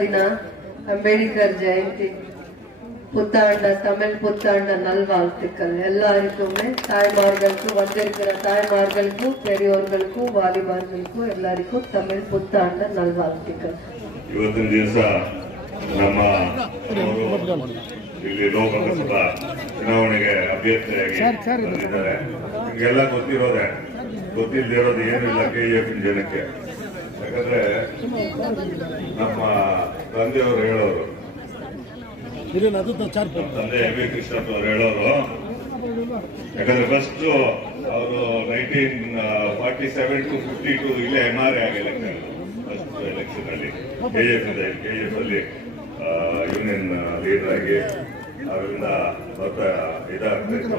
ದಿನ ಅಂಬೇಡ್ಕರ್ ಜಯಂತಿ புத்தாண்ட தமிழ் புத்தாண்ட நல்வாழ்த்துக்கள் எல்லாருக்குமே தாய்மார்களுக்கும் வந்திருக்கிற தாய்மார்களுக்கும் பெரியோர்களுக்கும் வாலிபர்களுக்கும் எல்லாருக்கும் தமிழ் புத்தாண்ட நல்வாழ்த்துக்கள். ಇವತ್ತಿನ ದಿವಸ ನಮ್ಮ ಇಲ್ಲಿ ಲೋಕಸಭಾ ಚುನಾವಣೆಗೆ ಅಭ್ಯರ್ಥಿಯಾಗಿ ಬಂದಿದ್ದಾರೆ. ನಿಮಗೆಲ್ಲ ಗೊತ್ತಿರೋದೆ, ಗೊತ್ತಿಲ್ಲದೆ ಇರೋದು ಏನಿಲ್ಲ KF ಜನಕ್ಕೆ. ಯಾಕಂದ್ರೆ ನಮ್ಮ ತಂದೆಯವರು ಹೇಳೋರು, ತಂದೆ MV ಕೃಷ್ಣಪ್ಪ ಅವರು ಹೇಳೋರು, ಯಾಕಂದ್ರೆ ಫಸ್ಟ್ ಅವರು 1947 to 52 ಇಲ್ಲೇ MRA ಆಗಿ ಫಸ್ಟ್ ಎಲೆಕ್ಷನ್ ಅಲ್ಲಿ KF ಅಲ್ಲಿ ಯೂನಿಯನ್ ಲೀಡರ್ ಆಗಿ ಅವರಿಂದ ಸ್ವಲ್ಪ ಇದಾಗ್ತಾ ಇತ್ತು.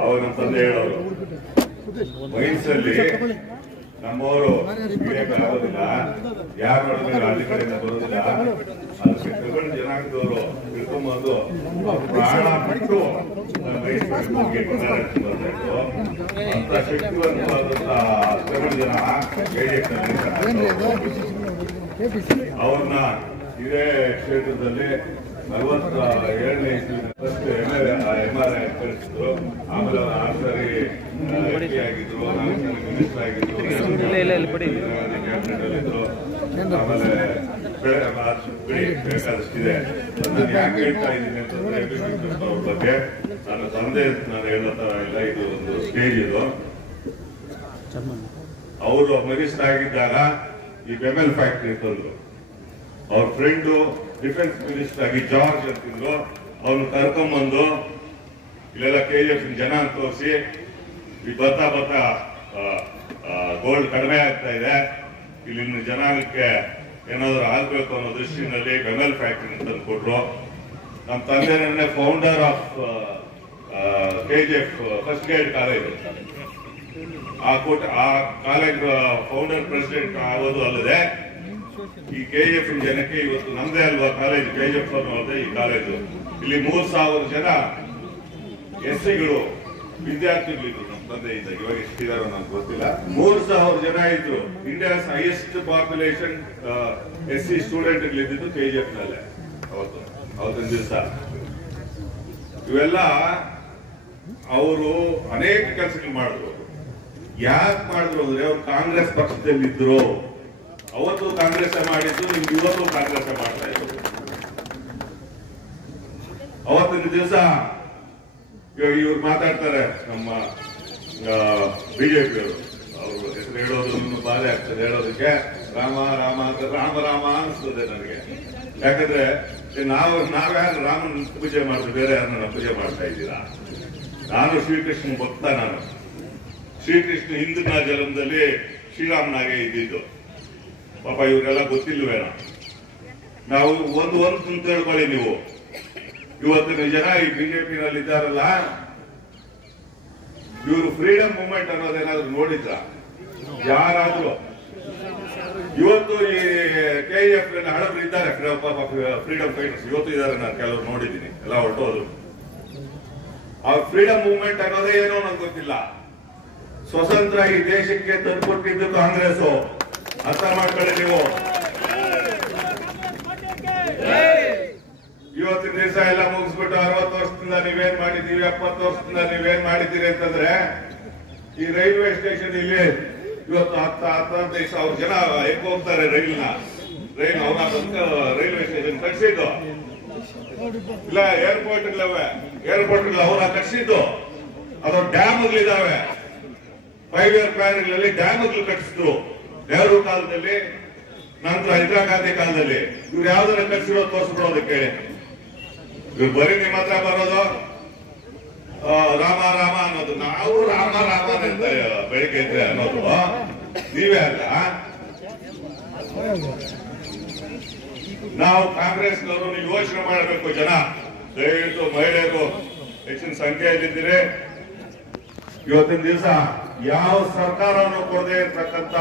ಅವಾಗ ನಮ್ಮ ತಂದೆ ಹೇಳೋರು, ವಯಸ್ಸಲ್ಲಿ ನಮ್ಮವರು ಆಗೋದಿಲ್ಲ, ಯಾರು ನೋಡಿದ್ರೆ ರಾಜ್ಯ ಕಡೆಯಿಂದ ಬರೋದಿಲ್ಲ, ಅದಕ್ಕೆ ತಗೊಂಡು ಜನಾಂಗದವರು ತಿಳ್ಕೊಂಬಂದು ಪ್ರಾಣ ಬಿಟ್ಟು ಅಂತ ಶಕ್ತಿವಂತವಾದಂತಹ ತಗೊಂಡು ಜನ ಅವ್ರನ್ನ ಇದೇ ಕ್ಷೇತ್ರದಲ್ಲಿ 47ನೇ ಫಸ್ಟ್ MRA ಕಳಿಸಿದ್ರು. ಆಮೇಲೆ ಅವರು 6 ಸಾರಿ MP ಆಗಿದ್ರು, 4 ಸಾರಿ ಮಿನಿಸ್ಟರ್ ಆಗಿದ್ರು, ಕ್ಯಾಬಿನೆಟ್ ಅಲ್ಲಿದ್ರು. ಆಮೇಲೆ ಬೇಕಾದಷ್ಟಿದೆ. ಅದನ್ನು ಯಾಕೆ ಹೇಳ್ತಾ ಇದ್ದೀನಿ ಅಂತಂದ್ರೆ ಅವ್ರ ಬಗ್ಗೆ ನನ್ನ ತಂದೆ ನಾನು ಹೇಳತಾ ಇಲ್ಲ, ಇದು ಒಂದು ಸ್ಟೇಜ್. ಇದು ಅವರು ಮಿನಿಸ್ಟರ್ ಆಗಿದ್ದಾಗ ಈ ಬೆಮೆಲ್ ಫ್ಯಾಕ್ಟ್ರಿ ತಂದ್ರು. ಅವ್ರ ಫ್ರೆಂಡು ಡಿಫೆನ್ಸ್ ಮಿನಿಸ್ಟರ್ ಆಗಿ ಜಾರ್ಜ್ ಅಂತಿದ್ರು. ಅವ್ರನ್ನ ಕರ್ಕೊಂಡ್ಬಂದು ಇಲ್ಲೆಲ್ಲ KF ಜನ ಅಂತ ತೋರಿಸಿ, ಈ ಬರ್ತಾ ಗೋಲ್ಡ್ ಕಡಿಮೆ ಆಗ್ತಾ ಇದೆ, ಇಲ್ಲಿನ ಜನಾಂಗಕ್ಕೆ ಏನಾದ್ರು ಆಗ್ಬೇಕು ಅನ್ನೋ ದೃಷ್ಟಿನಲ್ಲಿ ಬೆಮೆಲ್ ಫ್ಯಾಕ್ಟ್ರಿ ತಂದು ಕೊಟ್ರು. ನಮ್ಮ ತಂದೆ founder of KGF first grade college, ಆ ಕಾಲೇಜ್ ಫೌಂಡರ್ ಪ್ರೆಸಿಡೆಂಟ್ ಆಗೋದು ಅಲ್ಲದೆ ಈ KF ಜನಕ್ಕೆ ಇವತ್ತು ನಮ್ದೇ ಅಲ್ವಾ ಕಾಲೇಜ್, KGF ಅನ್ನೋದೇ ಈ ಕಾಲೇಜು. ಇಲ್ಲಿ 3000 ಜನ SCಗಳು ವಿದ್ಯಾರ್ಥಿಗಳಿದ್ರು ನಮ್ಮ ತಂದೆ ಇದ್ದಾಗ. ಇವಾಗ ಎಷ್ಟಿದಾರೋ ನಮ್ಗೆ ಗೊತ್ತಿಲ್ಲ. 3000 ಜನ ಇದ್ರು. India's highest population SC student ಇದ್ದಿದ್ದು KGF ನಲ್ಲೇ ಅವತ್ತಿನ ದಿವಸ. ಇವೆಲ್ಲ ಅವರು ಅನೇಕ ಕೆಲಸಗಳು ಮಾಡಿದ್ರು. ಯಾಕೆ ಮಾಡಿದ್ರು ಅಂದ್ರೆ ಅವ್ರು ಕಾಂಗ್ರೆಸ್ ಪಕ್ಷದಲ್ಲಿದ್ರು. ಅವತ್ತು ಕಾಂಗ್ರೆಸ್ ಮಾಡಿದ್ದು, ಇವತ್ತು ಕಾಂಗ್ರೆಸ್ ಮಾಡ್ತಾ ಇದ್ರು. ಅವತ್ತಿನ ದಿವಸ ಇವಾಗ ಇವ್ರು ಮಾತಾಡ್ತಾರೆ, ನಮ್ಮ ಬಿಜೆಪಿಯವರು, ಅವರು ಹೆಸರು ಹೇಳೋದು ಬಾಧೆ ಆಗ್ತದೆ ಹೇಳೋದಕ್ಕೆ. ರಾಮ ರಾಮ ಅಂತ ರಾಮ ಅನಿಸ್ತದೆ ನನಗೆ. ಯಾಕಂದ್ರೆ ನಾವ್ಯಾರು ರಾಮನ ಪೂಜೆ ಮಾಡಿದ್ರೆ ಬೇರೆ ಯಾರನ್ನ ಪೂಜೆ ಮಾಡ್ತಾ ಇದ್ದೀರಾ? ನಾನು ಶ್ರೀಕೃಷ್ಣ ಭಕ್ತ. ನಾನು ಶ್ರೀಕೃಷ್ಣ ಹಿಂದಿನ ಜನ್ಮದಲ್ಲಿ ಶ್ರೀರಾಮನಾಗೆ ಇದ್ದಿದ್ದು. ಪಾಪ ಇವರೆಲ್ಲ ಗೊತ್ತಿಲ್ವೇನ. ನಾವು ಒಂದು ತಿಳ್ಕೊಳ್ಳಿ ನೀವು, ಇವತ್ತಿನ ಜನ ಈ ಬಿಜೆಪಿನಲ್ಲಿ ಇದ್ದಾರಲ್ಲ, ಇವರು ಫ್ರೀಡಮ್ ಮೂವ್ಮೆಂಟ್ ಅನ್ನೋದೇನಾದ್ರು ನೋಡಿದ್ರ ಯಾರಾದ್ರೂ? ಇವತ್ತು ಈ KF ಹಳಬ್ರು ಇದ್ದಾರೆ, ಫ್ರೀಡಮ್ ಫೈಟರ್ಸ್ ಇವತ್ತು ಇದ್ದಾರೆ. ನಾನು ಕೆಲವರು ನೋಡಿದ್ದೀನಿ, ಎಲ್ಲ ಹೊರಟೋದು. ಆ ಫ್ರೀಡಮ್ ಮೂವ್ಮೆಂಟ್ ಅನ್ನೋದೇ ಏನೋ ನಂಗೆ ಗೊತ್ತಿಲ್ಲ. ಸ್ವತಂತ್ರ ಈ ದೇಶಕ್ಕೆ ತಂದುಕೊಟ್ಟಿದ್ದು ಕಾಂಗ್ರೆಸ್. ಅರ್ಥ ಮಾಡ್ಕೊಳ್ಳಿ ನೀವು. ಇವತ್ತಿನ ದಿವಸ ಎಲ್ಲ ಮುಗಿಸ್ಬಿಟ್ಟು 60 ವರ್ಷದಿಂದ ನೀವೇನ್ ಮಾಡಿದ್ದೀವಿ, 70 ವರ್ಷದಿಂದ ನೀವೇನ್ ಮಾಡಿದ್ದೀರಿ ಅಂತಂದ್ರೆ, ಈ ರೈಲ್ವೆ ಸ್ಟೇಷನ್ ಇಲ್ಲಿ ಇವತ್ತು 10-15,000 ಜನ ಹೆಂಗ್ ಹೋಗ್ತಾರೆ ರೈಲ್ ರೈಲ್ವೆ ಸ್ಟೇಷನ್ ಕಟ್ಸಿದ್ದು ಇಲ್ಲ, ಏರ್ಪೋರ್ಟ್ ಅವ್ರ ಕಟ್ಸಿದ್ದು. ಅದು ಡ್ಯಾಮ್ಗಳಿದಾವೆ, 5 year ಪ್ಲಾನ್ಗಳಲ್ಲಿ ಡ್ಯಾಮ್ಗಳು ಕಟ್ಟಿಸಿದ್ರು. ನೆಹರು ಕಾಲದಲ್ಲಿ, ನಂತರ ಇಂದಿರಾ ಗಾಂಧಿ ಕಾಲದಲ್ಲಿ. ಇವ್ರು ಯಾವ್ದಾರ ಕಟ್ಸಿರೋ ತೋರಿಸ್ಬಿಡೋದಕ್ಕೆ ಇವ್ರು ಬರೀ ನಿಮ್ಮ ಹತ್ರ ಬರೋದು ರಾಮ ಅನ್ನೋದು. ನಾವು ರಾಮ ಅಂತ ಬೆಳಿಗ್ಗೆ ಇದ್ರೆ ಅನ್ನೋದು ನೀವೇ ಅಲ್ಲ. ನಾವು ಕಾಂಗ್ರೆಸ್ನವರು ನೀವು ಯೋಚನೆ ಮಾಡಬೇಕು. ಜನ ದಯವಿಟ್ಟು ಮಹಿಳೆಯರು ಹೆಚ್ಚಿನ ಸಂಖ್ಯೆಯಲ್ಲಿದ್ದೀರಿ. ಇವತ್ತಿನ ದಿವಸ ಯಾವ ಸರ್ಕಾರವನ್ನು ಕೊಡದೆ ಇರತಕ್ಕಂತ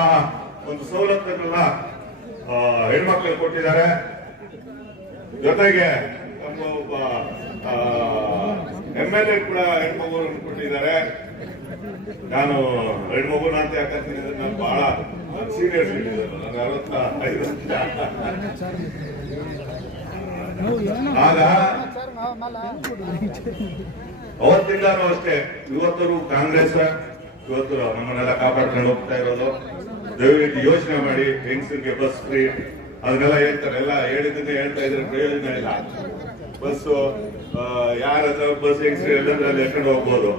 ಒಂದು ಸವಲತ್ತುಗಳನ್ನ ಹೆಣ್ಮಕ್ಳಿಗೆ ಕೊಟ್ಟಿದ್ದಾರೆ. ಜೊತೆಗೆ ನಮ್ಮ ಒಬ್ಬ MLA ಕೂಡ ಹೆಣ್ಮಗುವನ್ನು ಕೊಟ್ಟಿದ್ದಾರೆ. ನಾನು ಹೆಣ್ಮಗುನ ಅಂತ ಯಾಕಂತೀನಿ, ನಾನು ಬಹಳ ಸೀನಿಯರ್ ಸಿಟಿಸನ್, ನನಗೆ 65 ವರ್ಷ. ಆಗ ಅವತ್ತಿಂದಾನು ಅಷ್ಟೇ, ಇವತ್ತರೂ ಕಾಂಗ್ರೆಸ್ ಇವತ್ತು ನಮ್ಮನ್ನೆಲ್ಲ ಕಾಪಾಡ್ಕೊಂಡು ಹೋಗ್ತಾ ಇರೋದು. ದಯವಿಟ್ಟು ಯೋಚನೆ ಮಾಡಿ, ಹೆಂಗಸರಿಗೆ ಬಸ್ ಫ್ರೀ ಅದನ್ನೆಲ್ಲ ಹೇಳ್ತಾರೆ, ಎಲ್ಲ ಹೇಳಿದ್ದನ್ನೇ ಹೇಳ್ತಾ ಇದ್ರೆ ಪ್ರಯೋಜನ ಇಲ್ಲ. ಬಸ್ಸು ಯಾರ ಹತ್ರ ಬಸ್ ಹೆಂಗಸರು ಎಲ್ಲಂದ್ರೆ ಅಲ್ಲಿ ಎತ್ಕೊಂಡು ಹೋಗ್ಬೋದು.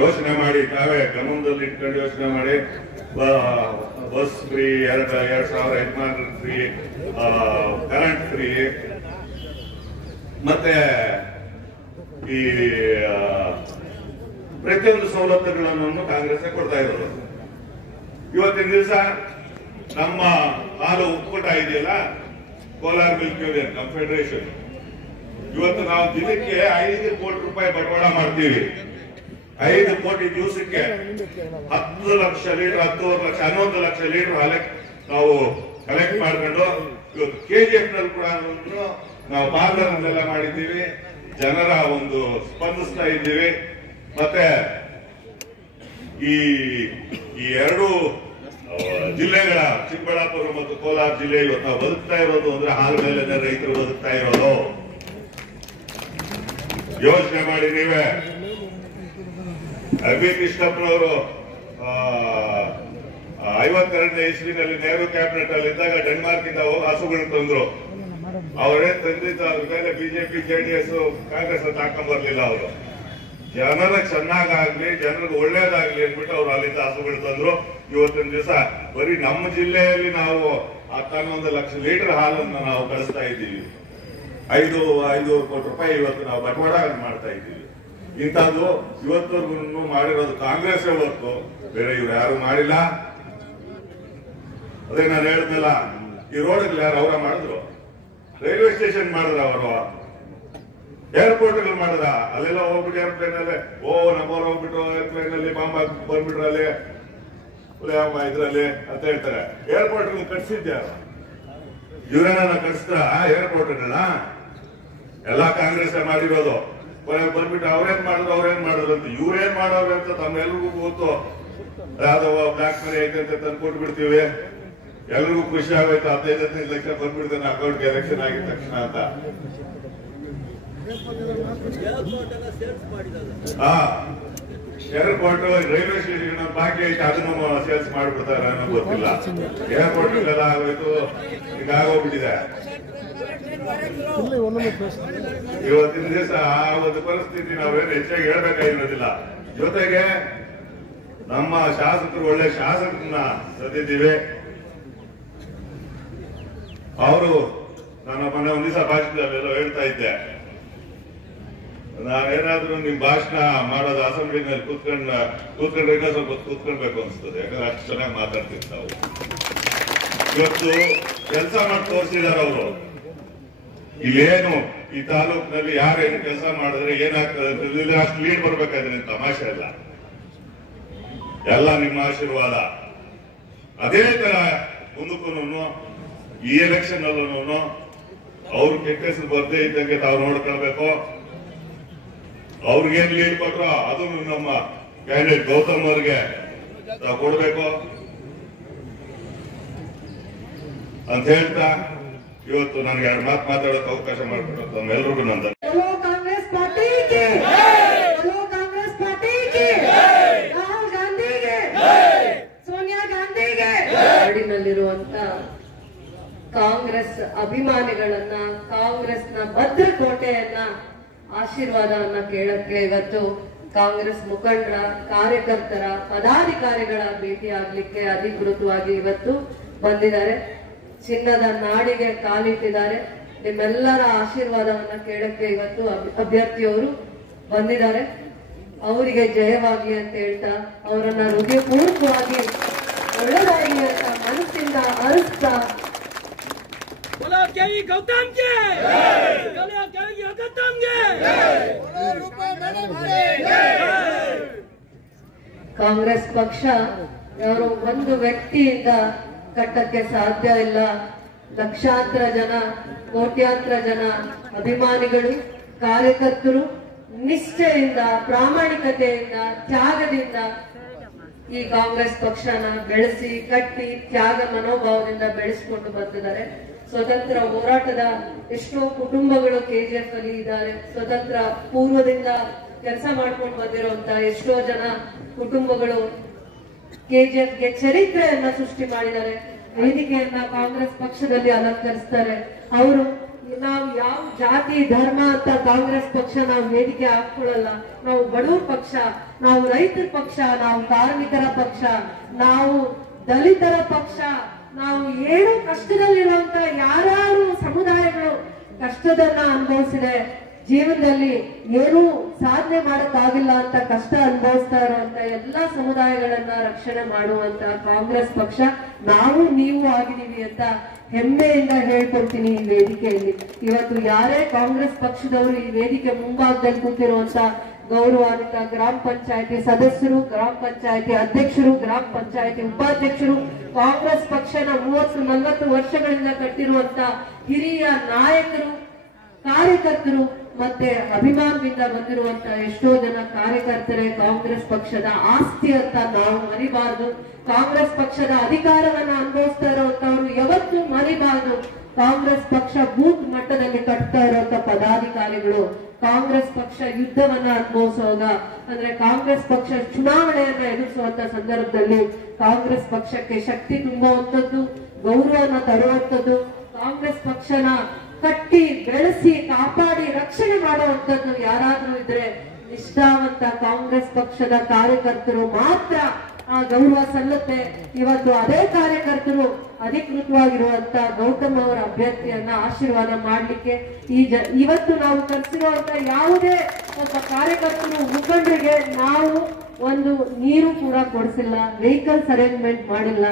ಯೋಚನೆ ಮಾಡಿ, ತಾವೇ ಗಮನದಲ್ಲಿ ಇಟ್ಕೊಂಡು ಯೋಚನೆ ಮಾಡಿ. ಬಸ್ ಫ್ರೀ, 2000 ಯಜಮಾನರು ಫ್ರೀ, ಕರೆಂಟ್ ಫ್ರೀ, ಮತ್ತೆ ಈ ಪ್ರತಿಯೊಂದು ಸವಲತ್ತುಗಳನ್ನು ಕಾಂಗ್ರೆಸ್ ಕೊಡ್ತಾ ಇರೋದು. ಇವತ್ತಿನ ದಿವಸ ನಮ್ಮ ಹಾಲು ಒಕ್ಕೂಟ ಇದೆಯಲ್ಲ, ಕೋಲಾರ ಮಿಲ್ಕ್ ಯೂನಿಯನ್ ಕನ್ಫೆಡರೇಷನ್, ಇವತ್ತು ನಾವು ದಿನಕ್ಕೆ 5 ಕೋಟಿ ರೂಪಾಯಿ ಬಂಡವಾಳ ಮಾಡ್ತೀವಿ. 5 ಕೋಟಿ ದಿವಸಕ್ಕೆ 10 ಲಕ್ಷ ಲೀಟರ್, 11 ಲಕ್ಷ ಲೀಟರ್ ಹಾಲು ನಾವು ಕಲೆಕ್ಟ್ ಮಾಡ್ಕೊಂಡು ಇವತ್ತು KGF ನಲ್ಲಿ ಕೂಡ ನಾವು ಪಾರ್ಲರ್ನೆಲ್ಲ ಮಾಡಿದ್ದೀವಿ. ಜನರ ಒಂದು ಸ್ಪಂದಿಸ್ತಾ ಇದ್ದೀವಿ. ಮತ್ತೆ ಈ ಎರಡು ಜಿಲ್ಲೆಗಳ ಚಿಕ್ಕಬಳ್ಳಾಪುರ ಮತ್ತು ಕೋಲಾರ ಜಿಲ್ಲೆ ಇವತ್ತು ನಾವು ಬದುಕ್ತಾ ಇರೋದು ಅಂದ್ರೆ ಹಾಲು ಮೇಲೆ ರೈತರು ಬದುಕ್ತಾ ಇರೋದು. ಯೋಚನೆ ಮಾಡಿ ನೀವೇ. ಅರ್ಬಿ ಕೃಷ್ಣಪ್ಪನವರು 52ನೇ ಇಸ್ವಿನಲ್ಲಿ ನೆಹರು ಕ್ಯಾಬಿನೆಟ್ ಅಲ್ಲಿ ಇದ್ದಾಗ ಡೆನ್ಮಾರ್ಕ್ ಇಂದ ಹೋಗಿ ಹಸುಗಳು ತಂದ್ರು. ಅವರೇ ತಂದಿದ್ದು, ಅದ್ರ ಮೇಲೆ ಬಿಜೆಪಿ JDS ಕಾಂಗ್ರೆಸ್ ಅಂತ ಹಾಕೊಂಡ್ ಬರ್ಲಿಲ್ಲ. ಅವರು ಜನರ ಚೆನ್ನಾಗಾಗ್ಲಿ, ಜನರಿಗೆ ಒಳ್ಳೇದಾಗ್ಲಿ ಅಂದ್ಬಿಟ್ಟು ಅವ್ರು ಅಲ್ಲಿಂದ ಹಸುಗಳು ತಂದ್ರು. ಇವತ್ತಿನ ದಿವಸ ಬರೀ ನಮ್ಮ ಜಿಲ್ಲೆಯಲ್ಲಿ ನಾವು 11 ಲಕ್ಷ ಲೀಟರ್ ಹಾಲನ್ನು ನಾವು ಕಳಿಸ್ತಾ ಇದ್ದೀವಿ. 5 ಕೋಟಿ ರೂಪಾಯಿ ಇವತ್ತು ನಾವು ಬಂಡವಾಳ ಮಾಡ್ತಾ ಇದ್ದೀವಿ. ಇಂಥದ್ದು ಇವತ್ತವರೆಗೂ ಮಾಡಿರೋದು ಕಾಂಗ್ರೆಸ್ ಹೊರತು ಬೇರೆ ಇವ್ರು ಯಾರು ಮಾಡಿಲ್ಲ. ಅದೇ ನಾನು ಹೇಳಿದ್ನಲ್ಲ, ಈ ರೋಡ್ಗಳು ಯಾರು ಅವರ ಮಾಡಿದ್ರು? ರೈಲ್ವೆ ಸ್ಟೇಷನ್ ಮಾಡಿದ್ರ ಅವರು? ಏರ್ಪೋರ್ಟ್ಗಳು ಮಾಡಿದ್ರ? ಅಲ್ಲೆಲ್ಲ ಹೋಗ್ಬಿಟ್ಟು ಏರ್ಪ್ಲೇನ್ ಅಲ್ಲೇ ನಮ್ಮವ್ರು ಹೋಗ್ಬಿಟ್ಟು ಏರ್ಪ್ಲೇನ್ ಅಲ್ಲಿ ಬಾಂಬ್ ಬಂದ್ಬಿಟ್ರು ಅಲ್ಲಿ ಇದ್ರಲ್ಲಿ ಅಂತ ಹೇಳ್ತಾರೆ. ಏರ್ಪೋರ್ಟ್ ಕಟ್ಸಿದ್ಯಾರು? ಇವರೇನ ಕಟ್ಸಿದ್ರ ಏರ್ಪೋರ್ಟ್ಗಳನ್ನ? ಎಲ್ಲಾ ಕಾಂಗ್ರೆಸ್ ಮಾಡಿರೋದು. ಬಂದ್ಬಿಟ್ಟು ಅವ್ರೇನ್ ಮಾಡಿದ್ರು ಅಂತ ಇವ್ರೇನ್ ಮಾಡೋರು ಅಂತ ತಮ್ಮೆಲ್ರಿಗೂ ಗೊತ್ತು. ಯಾವ್ದೋ ಬ್ಲಾಕ್ ಮನಿ ಐತೆ ಅಂತ ತಂದು ಕೊಟ್ಬಿಡ್ತೀವಿ. ಎಲ್ರಿಗೂ ಖುಷಿ ಆಗೋಯ್ತು. 15 ಲಕ್ಷ ಬಂದ್ಬಿಡ್ತಾನೆ ಅಕೌಂಟ್ಗೆ ಎಲೆಕ್ಷನ್ ಆಗಿದ ತಕ್ಷಣ ಅಂತ. ಏರ್ಪೋರ್ಟ್, ರೈಲ್ವೆ ಸ್ಟೇಷನ್ ಬಾಕಿ ಐತೆ, ಅದನ್ನು ಸೇಲ್ಸ್ ಮಾಡ್ಬಿಡ್ತಾರೆ ಅನ್ನೋ ಗೊತ್ತಿಲ್ಲ. ಏರ್ಪೋರ್ಟ್ ಎಲ್ಲ ಆಗೋಯ್ತು, ಹಿಂಗಾಗೋಗ್ಬಿಟ್ಟಿದೆ. ಇವತ್ತಿನ ದಿವಸ ಆ ಒಂದು ಪರಿಸ್ಥಿತಿ ನಾವೇನು ಹೆಚ್ಚಾಗಿ ಹೇಳ್ಬೇಕಾಗಿರೋದಿಲ್ಲ. ಜೊತೆಗೆ ನಮ್ಮ ಶಾಸಕರು ಒಳ್ಳೆ ಶಾಸಕರನ್ನ ತಂದಿದ್ದೀವಿ. ಅವರು ನಾನು ಮೊನ್ನೆ ಒಂದ್ ದಿವಸ ಭಾಷಣದಲ್ಲೆಲ್ಲ ಹೇಳ್ತಾ ಇದ್ದೆ, ನಾನೇನಾದ್ರೂ ನಿಮ್ ಭಾಷಣ ಮಾಡೋದು ಅಸೆಂಬ್ಲಿನಲ್ಲಿ ಕೂತ್ಕೊಂಡ್ರೆ ಇನ್ನೂ ಸ್ವಲ್ಪ ಕೂತ್ಕೊಳ್ಬೇಕು ಅನ್ಸ್ತದೆ. ಯಾಕಂದ್ರೆ ಅಷ್ಟು ಚೆನ್ನಾಗಿ ಮಾತಾಡ್ತಿರ್ತಾವೆ ನಾವು. ಇವತ್ತು ಕೆಲಸ ಮಾಡಿ ತೋರಿಸಿದಾರೆ ಅವರು. ಇಲ್ಲೇನು ಈ ತಾಲೂಕಿನಲ್ಲಿ ಯಾರೇನು ಕೆಲಸ ಮಾಡಿದ್ರೆ ಏನಾಗ್ತದೆ ಅಂತ ಅಷ್ಟು ಲೀಡ್ ಬರ್ಬೇಕಾದ್ರೆ ತಮಾಷೆ ಅಲ್ಲ. ಎಲ್ಲ ನಿಮ್ಮ ಆಶೀರ್ವಾದ. ಅದೇ ತರ ಮುಂದಕ್ಕೂ ಈ ಎಲೆಕ್ಷನ್ ಅಲ್ಲೂ ಅವ್ರು ಕೆಟ್ಟ ಹೆಸರು ಬರ್ದೇ ಇದ್ದಂಗೆ ತಾವು ನೋಡ್ಕೊಳ್ಬೇಕು. ಅವ್ರಿಗೇನ್ ಲೀಡ್ ಕೊಟ್ರೋ ಅದು ನಮ್ಮ ಕ್ಯಾಂಡಿಡೇಟ್ ಗೌತಮ್ ಅವ್ರಿಗೆ ತಾವು ಕೊಡ್ಬೇಕು ಅಂತ ಹೇಳ್ತಾ ಇವತ್ತು ನನಗೆ 2 ಮಾತು ಮಾತಾಡೋಕೆ ಅವಕಾಶ ಮಾಡಿಕೊಟ್ಟು ತಮ್ಮೆಲ್ಲರಿಗೂ ನಂದು ಕಾಂಗ್ರೆಸ್ ಪಾರ್ಟಿಗೆ, ಕಾಂಗ್ರೆಸ್ ಪಾರ್ಟಿಗೆ, ರಾಹುಲ್ ಗಾಂಧಿಗೆ, ಸೋನಿಯಾ ಗಾಂಧಿಗೆ. ನಾಡಿನಲ್ಲಿರುವಂತ ಕಾಂಗ್ರೆಸ್ ಅಭಿಮಾನಿಗಳನ್ನ, ಕಾಂಗ್ರೆಸ್ನ ಭದ್ರಕೋಟೆಯನ್ನ, ಆಶೀರ್ವಾದವನ್ನ ಕೇಳಕ್ಕೆ ಇವತ್ತು ಕಾಂಗ್ರೆಸ್ ಮುಖಂಡರ, ಕಾರ್ಯಕರ್ತರ, ಪದಾಧಿಕಾರಿಗಳ ಭೇಟಿ ಆಗ್ಲಿಕ್ಕೆ ಅಧಿಕೃತವಾಗಿ ಇವತ್ತು ಬಂದಿದ್ದಾರೆ. ಚಿನ್ನದ ನಾಡಿಗೆ ಕಾಲಿಟ್ಟಿದ್ದಾರೆ. ನಿಮ್ಮೆಲ್ಲರ ಆಶೀರ್ವಾದವನ್ನ ಕೇಳಕ್ಕೆ ಇವತ್ತು ಅಭ್ಯರ್ಥಿಯವರು ಬಂದಿದ್ದಾರೆ. ಅವರಿಗೆ ಜಯವಾಗಲಿ ಅಂತ ಹೇಳ್ತಾ, ಅವರನ್ನ ಹೃದಯಪೂರ್ವಕವಾಗಿ ಒಳ್ಳೆದಾಗಲಿ ಅಂತ ಮನಸ್ಸಿಂದ ಅರಿಸ್ತಾ ಕಾಂಗ್ರೆಸ್ ಪಕ್ಷ ಯಾರು ಒಂದು ವ್ಯಕ್ತಿಯಿಂದ ಕಟ್ಟಕ್ಕೆ ಸಾಧ್ಯ ಇಲ್ಲ. ಲಕ್ಷಾಂತರ ಜನ, ಕೋಟ್ಯಾಂತರ ಜನ ಅಭಿಮಾನಿಗಳು, ಕಾರ್ಯಕರ್ತರು ನಿಷ್ಠೆಯಿಂದ, ಪ್ರಾಮಾಣಿಕತೆಯಿಂದ, ತ್ಯಾಗದಿಂದ ಈ ಕಾಂಗ್ರೆಸ್ ಪಕ್ಷನ ಬೆಳೆಸಿ ಕಟ್ಟಿ ತ್ಯಾಗ ಮನೋಭಾವದಿಂದ ಬೆಳೆಸಿಕೊಂಡು ಬಂದಿದ್ದಾರೆ. ಸ್ವತಂತ್ರ ಹೋರಾಟದ ಎಷ್ಟೋ ಕುಟುಂಬಗಳು ಕೆಜಿಎಫ್ ಅಲ್ಲಿ ಇದ್ದಾರೆ. ಸ್ವತಂತ್ರ ಪೂರ್ವದಿಂದ ಕೆಲಸ ಮಾಡ್ಕೊಂಡು ಬಂದಿರುವಂತ ಎಷ್ಟೋ ಜನ ಕುಟುಂಬಗಳು ಕೆಜಿಎಫ್ ಗೆ ಚರಿತ್ರೆಯನ್ನ ಸೃಷ್ಟಿ ಮಾಡಿದ್ದಾರೆ. ವೇದಿಕೆಯನ್ನ ಕಾಂಗ್ರೆಸ್ ಪಕ್ಷದಲ್ಲಿ ಅಲಂಕರಿಸ್ತಾರೆ. ಅವರು ನಾವು ಯಾವ ಜಾತಿ ಧರ್ಮ ಅಂತ ಕಾಂಗ್ರೆಸ್ ಪಕ್ಷ ನಾವು ವೇದಿಕೆ ಹಾಕೊಳ್ಳಲ್ಲ. ನಾವು ಬಡವರ ಪಕ್ಷ, ನಾವು ರೈತರ ಪಕ್ಷ, ನಾವು ಕಾರ್ಮಿಕರ ಪಕ್ಷ, ನಾವು ದಲಿತರ ಪಕ್ಷ, ನಾವು ಏನು ಕಷ್ಟದಲ್ಲಿರುವಂತ ಯಾರು ಸಮುದಾಯಗಳು ಕಷ್ಟದನ್ನ ಅನುಭವಿಸಿದೆ, ಜೀವನದಲ್ಲಿ ಏನೂ ಸಾಧನೆ ಮಾಡಕ್ಕಾಗಿಲ್ಲ ಅಂತ ಕಷ್ಟ ಅನುಭವಿಸ್ತಾ ಇರುವಂತ ಎಲ್ಲಾ ಸಮುದಾಯಗಳನ್ನ ರಕ್ಷಣೆ ಮಾಡುವಂತ ಕಾಂಗ್ರೆಸ್ ಪಕ್ಷ ನಾವು ನೀವು ಆಗಿದೀವಿ ಅಂತ ಹೆಮ್ಮೆಯಿಂದ ಹೇಳ್ಕೊಡ್ತೀನಿ ಈ ವೇದಿಕೆಯಲ್ಲಿ. ಇವತ್ತು ಯಾರೇ ಕಾಂಗ್ರೆಸ್ ಪಕ್ಷದವರು ಈ ವೇದಿಕೆ ಮುಂಭಾಗದಲ್ಲಿ ಕೂತಿರುವಂತ ಗೌರವಾನ್ವಿತ ಗ್ರಾಮ ಪಂಚಾಯತಿ ಸದಸ್ಯರು, ಗ್ರಾಮ ಪಂಚಾಯತಿ ಅಧ್ಯಕ್ಷರು, ಗ್ರಾಮ ಪಂಚಾಯತಿ ಉಪಾಧ್ಯಕ್ಷರು, ಕಾಂಗ್ರೆಸ್ ಪಕ್ಷನ 30-40 ವರ್ಷಗಳಿಂದ ಕಟ್ಟಿರುವಂತ ಹಿರಿಯ ನಾಯಕರು, ಕಾರ್ಯಕರ್ತರು ಮತ್ತೆ ಅಭಿಮಾನದಿಂದ ಬಂದಿರುವಂತ ಎಷ್ಟೋ ಜನ ಕಾರ್ಯಕರ್ತರೇ ಕಾಂಗ್ರೆಸ್ ಪಕ್ಷದ ಆಸ್ತಿ ಅಂತ ನಾವು ಮರಿಬಾರದು. ಕಾಂಗ್ರೆಸ್ ಪಕ್ಷದ ಅಧಿಕಾರವನ್ನ ಅನುಭವಿಸ್ತಾ ಇರುವಂತವ್ರು ಯಾವತ್ತೂ ಮರಿಬಾರದು. ಕಾಂಗ್ರೆಸ್ ಪಕ್ಷ ಬೂತ್ ಮಟ್ಟದಲ್ಲಿ ಕಟ್ತಾ ಇರುವಂತ ಪದಾಧಿಕಾರಿಗಳು ಕಾಂಗ್ರೆಸ್ ಪಕ್ಷ ಯುದ್ಧವನ್ನ ಅನುಭವಿಸುವಾಗ, ಅಂದ್ರೆ ಕಾಂಗ್ರೆಸ್ ಪಕ್ಷ ಚುನಾವಣೆಯನ್ನ ಎದುರಿಸುವಂತ ಸಂದರ್ಭದಲ್ಲಿ ಕಾಂಗ್ರೆಸ್ ಪಕ್ಷಕ್ಕೆ ಶಕ್ತಿ ತುಂಬುವಂಥದ್ದು, ಗೌರವನ ತರುವಂಥದ್ದು, ಕಾಂಗ್ರೆಸ್ ಪಕ್ಷನ ಕಟ್ಟಿ ಬೆಳೆಸಿ ಕಾಪಾಡಿ ರಕ್ಷಣೆ ಮಾಡುವಂತದ್ದು ಯಾರಾದ್ರೂ ಇದ್ರೆ ನಿಷ್ಠಾವಂತ ಕಾಂಗ್ರೆಸ್ ಪಕ್ಷದ ಕಾರ್ಯಕರ್ತರು ಮಾತ್ರ ಆ ಗೌರವ ಸಲ್ಲುತ್ತೆ. ಇವತ್ತು ಅದೇ ಕಾರ್ಯಕರ್ತರು ಅಧಿಕೃತವಾಗಿರುವಂತ ಗೌತಮ್ ಅವರ ಅಭ್ಯರ್ಥಿಯನ್ನ ಆಶೀರ್ವಾದ ಮಾಡ್ಲಿಕ್ಕೆ ಇವತ್ತು ನಾವು ಕರೆಸಿರುವಂತ ಯಾವುದೇ ಒಬ್ಬ ಕಾರ್ಯಕರ್ತರು ಮುಖಂಡರಿಗೆ ನಾವು ಒಂದು ನೀರು ಕೂಡ ಕೊಡಿಸಿಲ್ಲ, ವೆಹಿಕಲ್ಸ್ ಅರೇಂಜ್ಮೆಂಟ್ ಮಾಡಿಲ್ಲ.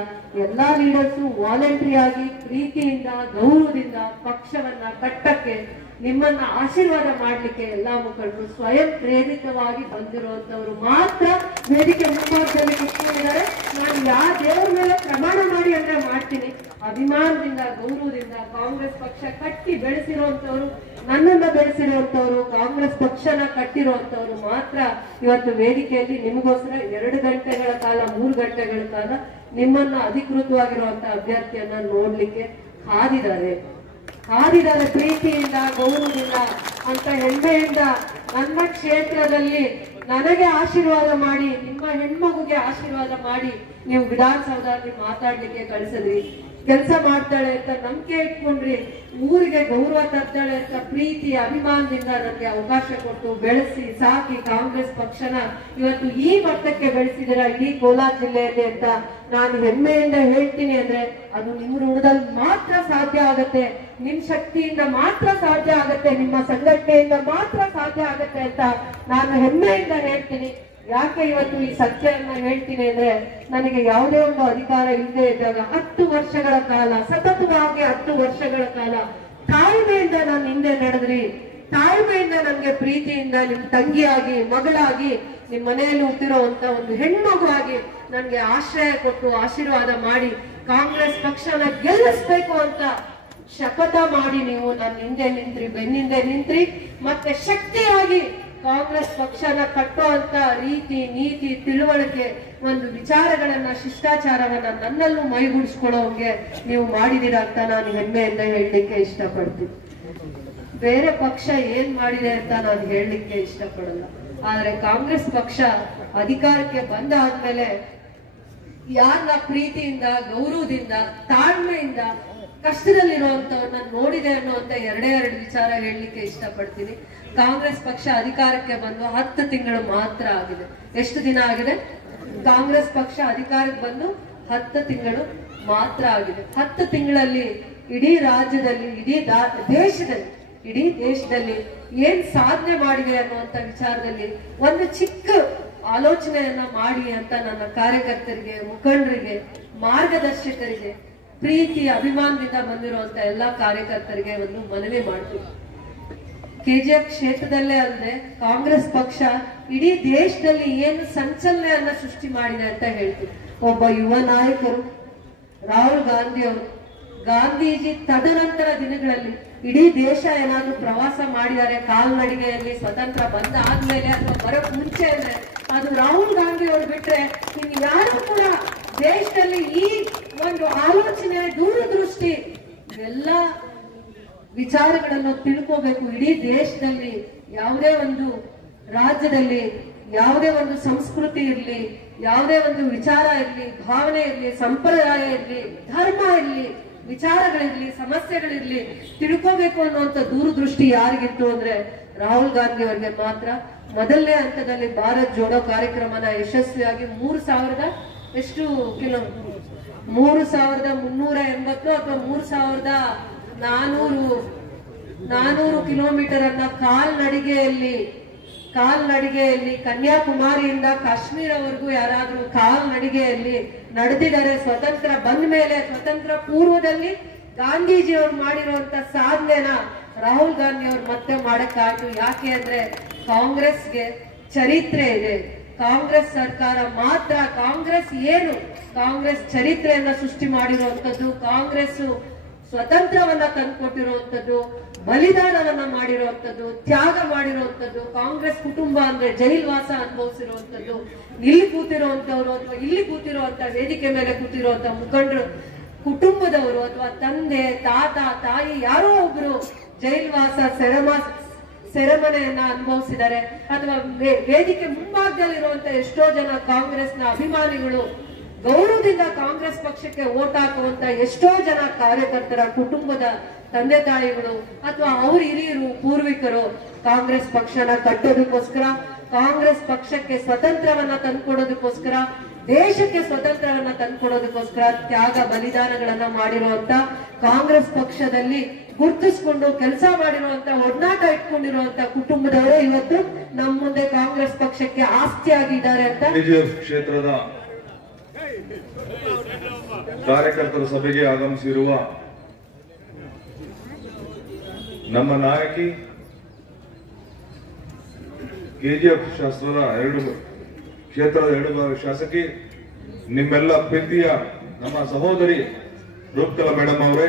ಎಲ್ಲಾ ಲೀಡರ್ಸು ವಾಲಂಟ್ರಿ ಆಗಿ ಪ್ರೀತಿಯಿಂದ ಗೌರವದಿಂದ ಪಕ್ಷವನ್ನ ಕಟ್ಟಕ್ಕೆ ನಿಮ್ಮನ್ನ ಆಶೀರ್ವಾದ ಮಾಡ್ಲಿಕ್ಕೆ ಎಲ್ಲಾ ಮುಖಂಡರು ಸ್ವಯಂ ಪ್ರೇರಿತವಾಗಿ ಬಂದಿರುವಂತವ್ರು ಮಾತ್ರ ವೇದಿಕೆ ಮುಂಭಾಗದಲ್ಲಿ ಕೂತ್ಕೊಂಡಿದ್ದಾರೆ. ನಾನು ಯಾವ ದೇವರ ಮೇಲೆ ಪ್ರಮಾಣ ಮಾಡಿ ಅಂದ್ರೆ ಮಾಡ್ತೀನಿ. ಅಭಿಮಾನದಿಂದ ಗೌರವದಿಂದ ಕಾಂಗ್ರೆಸ್ ಪಕ್ಷ ಕಟ್ಟಿ ಬೆಳೆಸಿರುವಂತವ್ರು, ನನ್ನನ್ನ ಬೆಳೆಸಿರುವಂತವ್ರು, ಕಾಂಗ್ರೆಸ್ ಪಕ್ಷನ ಕಟ್ಟಿರುವಂತವ್ರು ಮಾತ್ರ ಇವತ್ತು ವೇದಿಕೆಯಲ್ಲಿ ನಿಮಗೋಸ್ಕರ 2 ಗಂಟೆಗಳ ಕಾಲ 3 ಗಂಟೆಗಳ ಕಾಲ ನಿಮ್ಮನ್ನ ಅಧಿಕೃತವಾಗಿರುವಂತ ಅಭ್ಯರ್ಥಿಯನ್ನ ನೋಡ್ಲಿಕ್ಕೆ ಕಾದಿದ್ದಾರೆ ಪ್ರೀತಿಯಿಂದ ಗೌರವದಿಂದ ಅಂತ ಹೆಮ್ಮೆಯಿಂದ. ನನ್ನ ಕ್ಷೇತ್ರದಲ್ಲಿ ನನಗೆ ಆಶೀರ್ವಾದ ಮಾಡಿ, ನಿಮ್ಮ ಹೆಣ್ಮಗುಗೆ ಆಶೀರ್ವಾದ ಮಾಡಿ ನೀವು ವಿಧಾನಸೌಧದಲ್ಲಿ ಮಾತಾಡ್ಲಿಕ್ಕೆ ಕಳಿಸಿದ್ರಿ. ಕೆಲಸ ಮಾಡ್ತಾಳೆ ಅಂತ ನಂಬಿಕೆ ಇಟ್ಕೊಂಡ್ರಿ, ಊರಿಗೆ ಗೌರವ ತರ್ತಾಳೆ ಅಂತ ಪ್ರೀತಿ ಅಭಿಮಾನದಿಂದ ನನಗೆ ಅವಕಾಶ ಕೊಟ್ಟು ಬೆಳೆಸಿ ಸಾಕಿ ಕಾಂಗ್ರೆಸ್ ಪಕ್ಷನ ಇವತ್ತು ಈ ಮಟ್ಟಕ್ಕೆ ಬೆಳೆಸಿದಿರ ಇಡೀ ಕೋಲಾರ ಜಿಲ್ಲೆಯಲ್ಲಿ ಅಂತ ನಾನು ಹೆಮ್ಮೆಯಿಂದ ಹೇಳ್ತೀನಿ. ಅಂದ್ರೆ ಅದು ನಿಮ್ಮ ಋಣದಲ್ಲಿ ಮಾತ್ರ ಸಾಧ್ಯ ಆಗತ್ತೆ, ನಿಮ್ ಶಕ್ತಿಯಿಂದ ಮಾತ್ರ ಸಾಧ್ಯ ಆಗತ್ತೆ, ನಿಮ್ಮ ಸಂಘಟನೆಯಿಂದ ಮಾತ್ರ ಸಾಧ್ಯ ಆಗತ್ತೆ ಅಂತ ನಾನು ಹೆಮ್ಮೆಯಿಂದ ಹೇಳ್ತೀನಿ. ಯಾಕೆ ಇವತ್ತು ಈ ಸತ್ಯವನ್ನ ಹೇಳ್ತೀನಿ ಅಂದ್ರೆ, ನನಗೆ ಯಾವುದೇ ಒಂದು ಅಧಿಕಾರ ಇಲ್ಲದೆ ಇದ್ದಾಗ 10 ವರ್ಷಗಳ ಕಾಲ ಸತತವಾಗಿ 10 ವರ್ಷಗಳ ಕಾಲ ತಾಳ್ಮೆಯಿಂದ ನಾನು ಹಿಂದೆ ನಡೆದ್ರಿ. ತಾಳ್ಮೆಯಿಂದ ನನ್ಗೆ ಪ್ರೀತಿಯಿಂದ ನಿಮ್ ತಂಗಿಯಾಗಿ ಮಗಳಾಗಿ ನಿಮ್ ಮನೆಯಲ್ಲಿ ಹುಟ್ಟಿರುವಂತ ಒಂದು ಹೆಣ್ಮಗು ಆಗಿ ನನ್ಗೆ ಆಶ್ರಯ ಕೊಟ್ಟು ಆಶೀರ್ವಾದ ಮಾಡಿ ಕಾಂಗ್ರೆಸ್ ಪಕ್ಷನ ಗೆಲ್ಲಿಸ್ಬೇಕು ಅಂತ ಶಪಥ ಮಾಡಿ ನೀವು ನನ್ನ ಹಿಂದೆ ನಿಂತ್ರಿ, ಬೆನ್ನಿಂದೆ ನಿಂತ್ರಿ. ಮತ್ತೆ ಶಕ್ತಿಯಾಗಿ ಕಾಂಗ್ರೆಸ್ ಪಕ್ಷನ ಕಟ್ಟುವಂತ ರೀತಿ ನೀತಿ ತಿಳುವಳಿಕೆ ಒಂದು ವಿಚಾರಗಳನ್ನ ಶಿಷ್ಟಾಚಾರವನ್ನ ನನ್ನಲ್ಲೂ ಮೈಗೂಡಿಸ್ಕೊಳ್ಳೋಂಗೆ ನೀವು ಮಾಡಿದೀರಾ ಅಂತ ನಾನು ಹೆಮ್ಮೆಯಿಂದ ಹೇಳಲಿಕ್ಕೆ ಇಷ್ಟಪಡ್ತೀನಿ. ಬೇರೆ ಪಕ್ಷ ಏನ್ ಮಾಡಿದೆ ಅಂತ ನಾನು ಹೇಳಲಿಕ್ಕೆ ಇಷ್ಟಪಡಲ್ಲ. ಆದ್ರೆ ಕಾಂಗ್ರೆಸ್ ಪಕ್ಷ ಅಧಿಕಾರಕ್ಕೆ ಬಂದ ಆದ್ಮೇಲೆ ಯಾರನ್ನ ಪ್ರೀತಿಯಿಂದ ಗೌರವದಿಂದ ತಾಳ್ಮೆಯಿಂದ ಕಷ್ಟದಲ್ಲಿರುವಂತವನ್ನ ನೋಡಿದೆ ಅನ್ನುವಂತ 2 ವಿಚಾರ ಹೇಳಲಿಕ್ಕೆ ಇಷ್ಟಪಡ್ತೀನಿ. ಕಾಂಗ್ರೆಸ್ ಪಕ್ಷ ಅಧಿಕಾರಕ್ಕೆ ಬಂದು 10 ತಿಂಗಳು ಮಾತ್ರ ಆಗಿದೆ. ಎಷ್ಟು ದಿನ ಆಗಿದೆ? ಕಾಂಗ್ರೆಸ್ ಪಕ್ಷ ಅಧಿಕಾರಕ್ಕೆ ಬಂದು 10 ತಿಂಗಳು ಮಾತ್ರ ಆಗಿದೆ. 10 ತಿಂಗಳಲ್ಲಿ ಇಡೀ ರಾಜ್ಯದಲ್ಲಿ ಇಡೀ ದೇಶದಲ್ಲಿ ಏನ್ ಸಾಧನೆ ಮಾಡಿದೆ ಅನ್ನುವಂತ ವಿಚಾರದಲ್ಲಿ ಒಂದು ಚಿಕ್ಕ ಆಲೋಚನೆಯನ್ನ ಮಾಡಿ ಅಂತ ನನ್ನ ಕಾರ್ಯಕರ್ತರಿಗೆ, ಮುಖಂಡರಿಗೆ, ಮಾರ್ಗದರ್ಶಕರಿಗೆ, ಪ್ರೀತಿ ಅಭಿಮಾನದಿಂದ ಬಂದಿರುವಂತ ಎಲ್ಲಾ ಕಾರ್ಯಕರ್ತರಿಗೆ ಒಂದು ಮನವಿ ಮಾಡ್ತೀವಿ. ಕೆಜಿಎಫ್ ಕ್ಷೇತ್ರದಲ್ಲೇ ಅಲ್ಲದೆ ಕಾಂಗ್ರೆಸ್ ಪಕ್ಷ ಇಡೀ ದೇಶದಲ್ಲಿ ಏನು ಸಂಚಲನೆಯನ್ನ ಸೃಷ್ಟಿ ಮಾಡಿದೆ ಅಂತ ಹೇಳ್ತೀವಿ. ಒಬ್ಬ ಯುವ ನಾಯಕರು ರಾಹುಲ್ ಗಾಂಧಿ ಅವರು, ಗಾಂಧೀಜಿ ತದನಂತರ ದಿನಗಳಲ್ಲಿ ಇಡೀ ದೇಶ ಏನಾದ್ರು ಪ್ರವಾಸ ಮಾಡಿದ್ದಾರೆ ಕಾಲ್ನಡಿಗೆಯಲ್ಲಿ ಸ್ವತಂತ್ರ ಬಂದ ಆದ್ಮೇಲೆ ಅಥವಾ ಬರೋಕ್ ಮುಂಚೆ ಅಂದ್ರೆ ಅದು ರಾಹುಲ್ ಗಾಂಧಿ ಅವರು ಬಿಟ್ರೆ ಇನ್ನು ಯಾರು ಕೂಡ ದೇಶದಲ್ಲಿ ಈ ಒಂದು ಆಲೋಚನೆ ದೂರದೃಷ್ಟಿ ಎಲ್ಲ ವಿಚಾರಗಳನ್ನು ತಿಳ್ಕೋಬೇಕು. ಇಡೀ ದೇಶದಲ್ಲಿ ಯಾವುದೇ ಒಂದು ರಾಜ್ಯದಲ್ಲಿ ಯಾವುದೇ ಒಂದು ಸಂಸ್ಕೃತಿ ಇರಲಿ, ಯಾವುದೇ ಒಂದು ವಿಚಾರ ಇರಲಿ, ಭಾವನೆ ಇರಲಿ, ಸಂಪ್ರದಾಯ ಇರಲಿ, ಧರ್ಮ ಇರಲಿ, ವಿಚಾರಗಳಿರ್ಲಿ, ಸಮಸ್ಯೆಗಳಿರ್ಲಿ, ತಿಳ್ಕೋಬೇಕು ಅನ್ನುವಂತ ದೂರದೃಷ್ಟಿ ಯಾರಿಗಿತ್ತು ಅಂದ್ರೆ ರಾಹುಲ್ ಗಾಂಧಿ ಅವರಿಗೆ ಮಾತ್ರ. ಮೊದಲನೇ ಹಂತದಲ್ಲಿ ಭಾರತ್ ಜೋಡೋ ಕಾರ್ಯಕ್ರಮನ ಯಶಸ್ವಿಯಾಗಿ 3,000 ಎಷ್ಟು ಕಿಲೋ 3,380 ಅಥವಾ 3,400 ಕಿಲೋಮೀಟರ್ ಅನ್ನ ಕಾಲ್ನಡಿಗೆಯಲ್ಲಿ ಕನ್ಯಾಕುಮಾರಿಯಿಂದ ಕಾಶ್ಮೀರವರೆಗೂ ಯಾರಾದ್ರೂ ಕಾಲ್ನಡಿಗೆಯಲ್ಲಿ ನಡೆದಿದ್ದಾರೆ. ಸ್ವತಂತ್ರ ಬಂದ ಮೇಲೆ, ಸ್ವತಂತ್ರ ಪೂರ್ವದಲ್ಲಿ ಗಾಂಧೀಜಿ ಅವರು ಮಾಡಿರುವಂತ ಸಾಧನೆನ ರಾಹುಲ್ ಗಾಂಧಿ ಅವ್ರು ಮತ್ತೆ ಮಾಡಕ್ಕಾಯ್ತು. ಯಾಕೆ ಅಂದ್ರೆ ಕಾಂಗ್ರೆಸ್ಗೆ ಚರಿತ್ರೆ ಇದೆ. ಕಾಂಗ್ರೆಸ್ ಸರ್ಕಾರ ಮಾತ್ರ, ಕಾಂಗ್ರೆಸ್ ಏನು, ಕಾಂಗ್ರೆಸ್ ಚರಿತ್ರೆಯನ್ನ ಸೃಷ್ಟಿ ಮಾಡಿರುವಂತದ್ದು, ಕಾಂಗ್ರೆಸ್ ಸ್ವತಂತ್ರವನ್ನ ತಂದುಕೊಟ್ಟಿರುವಂತದ್ದು, ಬಲಿದಾನವನ್ನ ಮಾಡಿರುವಂತದ್ದು, ತ್ಯಾಗ ಮಾಡಿರುವಂತದ್ದು. ಕಾಂಗ್ರೆಸ್ ಕುಟುಂಬ ಅಂದ್ರೆ ಜೈಲ್ವಾಸ ಅನುಭವಿಸಿರುವಂತದ್ದು, ಇಲ್ಲಿ ಕೂತಿರುವಂತವ್ರು ಅಥವಾ ಇಲ್ಲಿ ಕೂತಿರುವಂತ ವೇದಿಕೆ ಮೇಲೆ ಕೂತಿರುವಂತ ಮುಖಂಡರು ಕುಟುಂಬದವರು ಅಥವಾ ತಂದೆ, ತಾತ, ತಾಯಿ ಯಾರೋ ಒಬ್ರು ಜೈಲ್ವಾಸ ಸೆರೆಮನೆಯನ್ನ ಅನುಭವಿಸಿದ್ದಾರೆ. ಅಥವಾ ವೇದಿಕೆ ಮುಂಭಾಗದಲ್ಲಿರುವಂತ ಎಷ್ಟೋ ಜನ ಕಾಂಗ್ರೆಸ್ನ ಅಭಿಮಾನಿಗಳು ಗೌರವದಿಂದ ಕಾಂಗ್ರೆಸ್ ಪಕ್ಷಕ್ಕೆ ವೋಟ್ ಹಾಕುವಂತ ಎಷ್ಟೋ ಜನ ಕಾರ್ಯಕರ್ತರ ಕುಟುಂಬದ ತಂದೆ ತಾಯಿಗಳು ಅಥವಾ ಅವ್ರ ಹಿರಿಯರು ಪೂರ್ವಿಕರು ಕಾಂಗ್ರೆಸ್ ಪಕ್ಷನ ಕಟ್ಟೋದಕ್ಕೋಸ್ಕರ, ಕಾಂಗ್ರೆಸ್ ಪಕ್ಷಕ್ಕೆ ಸ್ವತಂತ್ರವನ್ನ ತಂದ್ಕೊಡೋದಕ್ಕೋಸ್ಕರ, ದೇಶಕ್ಕೆ ಸ್ವತಂತ್ರವನ್ನ ತಂದ್ಕೊಡೋದಕ್ಕೋಸ್ಕರ ತ್ಯಾಗ ಬಲಿದಾನಗಳನ್ನ ಮಾಡಿರುವಂತ, ಕಾಂಗ್ರೆಸ್ ಪಕ್ಷದಲ್ಲಿ ಗುರುತಿಸಿಕೊಂಡು ಕೆಲಸ ಮಾಡಿರುವಂತ, ಒಡನಾಟ ಇಟ್ಕೊಂಡಿರುವಂತ ಕುಟುಂಬದವರು ಇವತ್ತು ನಮ್ಮ ಮುಂದೆ ಕಾಂಗ್ರೆಸ್ ಪಕ್ಷಕ್ಕೆ ಆಸ್ತಿಯಾಗಿದ್ದಾರೆ ಅಂತ. ಕ್ಷೇತ್ರದ ಕಾರ್ಯಕರ್ತರ ಸಭೆಗೆ ಆಗಮಿಸಿರುವ ನಮ್ಮ ನಾಯಕಿ, ಕೆಜಿಎಫ್ ಕ್ಷೇತ್ರದ 2 ಬಾರಿ ಶಾಸಕಿ, ನಿಮ್ಮೆಲ್ಲ ಪ್ರೀತಿಯ ನಮ್ಮ ಸಹೋದರಿ ರೂಪಕಲಾ ಮೇಡಮ್ ಅವರೇ,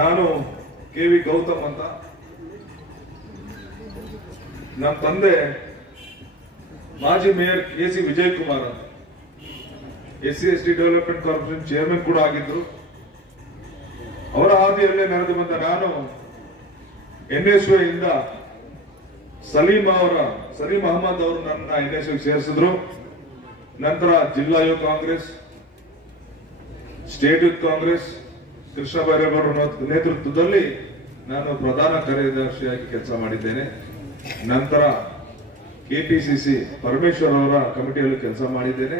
ನಾನು KV ಗೌತಮ್ ಅಂತ. ನಮ್ಮ ತಂದೆ ಮಾಜಿ ಮೇಯರ್ KC ವಿಜಯ್ ಕುಮಾರ್ ಅಂತ, SC/ST ಡೆವಲಪ್ಮೆಂಟ್ ಕಾರ್ಪೊರೇಷನ್ ಚೇರ್ಮನ್ ಕೂಡ ಆಗಿದ್ರು. ಅವರ ಹಾದಿಯಲ್ಲೇ ನಡೆದು ಬಂದ ನಾನು NSY ಇಂದ ಸಲೀಂ ಅಹಮದ್ ಅವರು ನನ್ನ NSY ಸೇರಿಸಿದ್ರು. ನಂತರ ಜಿಲ್ಲಾ ಯುವ ಕಾಂಗ್ರೆಸ್, ಸ್ಟೇಟ್ ಯೂತ್ ಕಾಂಗ್ರೆಸ್ ಕೃಷ್ಣ ಬೈರೇಗೌಡರ ನೇತೃತ್ವದಲ್ಲಿ ನಾನು ಪ್ರಧಾನ ಕಾರ್ಯದರ್ಶಿಯಾಗಿ ಕೆಲಸ ಮಾಡಿದ್ದೇನೆ. ನಂತರ KPCC ಪರಮೇಶ್ವರ್ ಅವರ ಕಮಿಟಿಯಲ್ಲಿ ಕೆಲಸ ಮಾಡಿದ್ದೇನೆ,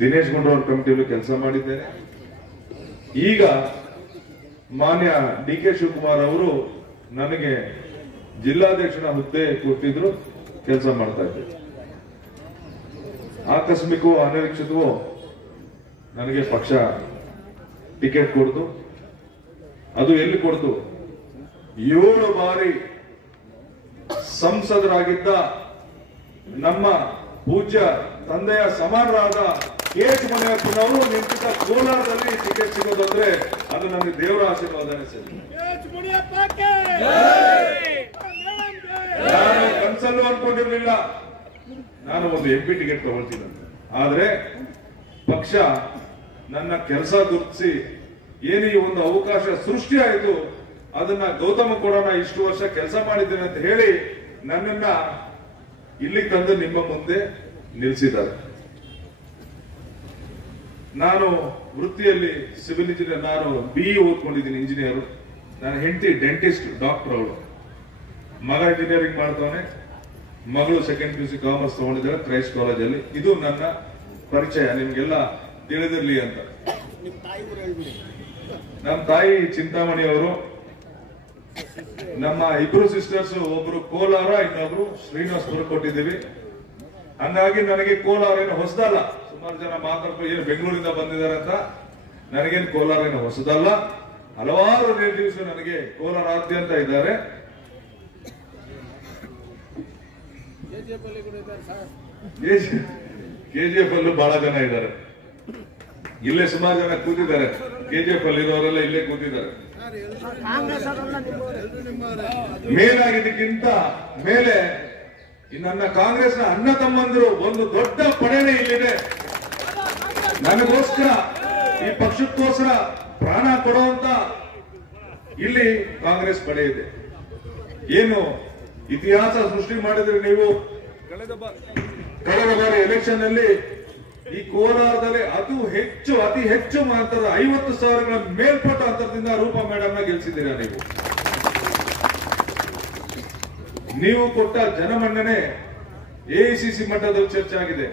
ದಿನೇಶ್ ಗುಂಡೂರಾವ್ ಕಮಿಟಿಯಲ್ಲಿ ಕೆಲಸ ಮಾಡಿದ್ದೇನೆ. ಈಗ ಮಾನ್ಯ DK ಶಿವಕುಮಾರ್ ಅವರು ನನಗೆ ಜಿಲ್ಲಾಧ್ಯಕ್ಷನ ಹುದ್ದೆ ಕೊಟ್ಟಿದ್ರು, ಕೆಲಸ ಮಾಡ್ತಾ ಇದ್ದೆ. ಆಕಸ್ಮಿಕವೋ ಅನಿರೀಕ್ಷಿತವೋ ನನಗೆ ಪಕ್ಷ ಟಿಕೆಟ್ ಕೊಡ್ತು. ಅದು ಎಲ್ಲಿ ಕೊಡ್ತು? 7 ಬಾರಿ ಸಂಸದರಾಗಿದ್ದ ನಮ್ಮ ಪೂಜ್ಯ ತಂದೆಯ ಸಮಾನರಾದ KH ಮುನಿಯಪ್ಪನವರು ನಿಂತಿದ್ದ ಕೋಲಾರದಲ್ಲಿ ಟಿಕೆಟ್ ಸಿಗೋದಂದ್ರೆ ಅದು ನನಗೆ ದೇವರ ಆಶೀರ್ವಾದನೇ ಸರಿ. ನಾನು ಕನ್ಸಲ್ಲೂ ಅನ್ಕೊಂಡಿರ್ಲಿಲ್ಲ ನಾನು ಒಂದು MP ಟಿಕೆಟ್ ತಗೊಳ್ತೀನಿ. ಆದ್ರೆ ಪಕ್ಷ ನನ್ನ ಕೆಲಸ ಗುರುತಿಸಿ ಏನು ಈ ಒಂದು ಅವಕಾಶ ಸೃಷ್ಟಿ ಆಯಿತು, ಅದನ್ನ ಗೌತಮ ಕೊಡೋಣ, ಇಷ್ಟು ವರ್ಷ ಕೆಲಸ ಮಾಡಿದ್ದೇನೆ ಅಂತ ಹೇಳಿ ನನ್ನನ್ನ ಇಲ್ಲಿ ತಂದು ನಿಮ್ಮ ಮುಂದೆ ನಿಲ್ಲಿಸಿದ್ದಾರೆ. ನಾನು ವೃತ್ತಿಯಲ್ಲಿ ಸಿವಿಲ್ ಇಂಜಿನಿಯರ್, ನಾನು BE ಓದ್ಕೊಂಡಿದ್ದೀನಿ, ಇಂಜಿನಿಯರ್. ನನ್ನ ಹೆಂಡತಿ ಡೆಂಟಿಸ್ಟ್, ಡಾಕ್ಟರ್. ಅವಳು ಮಗ ಇಂಜಿನಿಯರಿಂಗ್ ಮಾಡ್ತಾನೆ, ಮಗಳು 2nd PUC ಕಾಮರ್ಸ್ ತಗೊಂಡಿದ್ದಾರೆ ಕ್ರೈಸ್ಟ್ ಕಾಲೇಜಲ್ಲಿ. ಇದು ನನ್ನ ಪರಿಚಯ, ನಿಮ್ಗೆಲ್ಲ ತಿಳಿದಿರ್ಲಿ ಅಂತ. ನಮ್ಮ ತಾಯಿ ಚಿಂತಾಮಣಿ ಅವರು, ನಮ್ಮ 2 ಸಿಸ್ಟರ್ಸ್, ಒಬ್ರು ಕೋಲಾರ, ಇನ್ನೊಬ್ರು ಶ್ರೀನಿವಾಸಪುರ ಕೊಟ್ಟಿದ್ದೀವಿ. ಹಂಗಾಗಿ ನನಗೆ ಕೋಲಾರ ಏನು ಹೊಸದಲ್ಲ. ಸುಮಾರು ಜನ ಮಾತಾಡ್ತಾರೆ ಏನು ಬೆಂಗಳೂರಿಂದ ಬಂದಿದ್ದಾರೆ ಅಂತ. ನನಗೇನು ಕೋಲಾರ ಏನು ಹೊಸದಲ್ಲ. ಹಲವಾರು ರಿಲೇಟಿವ್ಸ್ ನನಗೆ ಕೋಲಾರಾದ್ಯಂತ ಇದ್ದಾರೆ. KGF ಅಲ್ಲೂ ಬಹಳ ಜನ ಇದ್ದಾರೆ. ಇಲ್ಲೇ ಸುಮಾರು ಜನ ಕೂತಿದ್ದಾರೆ. KGF ಅಲ್ಲಿ ಇರೋರೆಲ್ಲ ಇಲ್ಲೇ ಕೂತಿದ್ದಾರೆ. ಮೇಲಾಗಿದ್ದಕ್ಕಿಂತ ಮೇಲೆ ನನ್ನ ಕಾಂಗ್ರೆಸ್ನ ಅಣ್ಣ ತಮ್ಮಂದರು ಒಂದು ದೊಡ್ಡ ಪಡೆನೇ ಇಲ್ಲಿದೆ. ನನಗೋಸ್ಕರ ಈ ಪಕ್ಷಕ್ಕೋಸ್ಕರ ಪ್ರಾಣ ಕೊಡುವಂತ ಇಲ್ಲಿ ಕಾಂಗ್ರೆಸ್ ಪಡೆ ಇದೆ. ಏನು ಇತಿಹಾಸ ಸೃಷ್ಟಿ ಮಾಡಿದ್ರೆ ನೀವು ಕಳೆದ ಬಾರಿ ಎಲೆಕ್ಷನ್ ಅಲ್ಲಿ ಈ ಕೋಲಾರದಲ್ಲಿ ಅತಿ ಹೆಚ್ಚು ಅಂತರದ 50,000ಗಳ ಮೇಲ್ಪಟ್ಟ ಅಂತರದಿಂದ ರೂಪಾ ಮೇಡಮ್ ನ ಗೆಲ್ಲಿಸಿದ್ದೀರಾ ನೀವು ಕೊಟ್ಟ ಜನಮನ್ನಣೆ ಎಐಸಿಸಿ ಮಟ್ಟದಲ್ಲಿ ಚರ್ಚೆ ಆಗಿದೆ.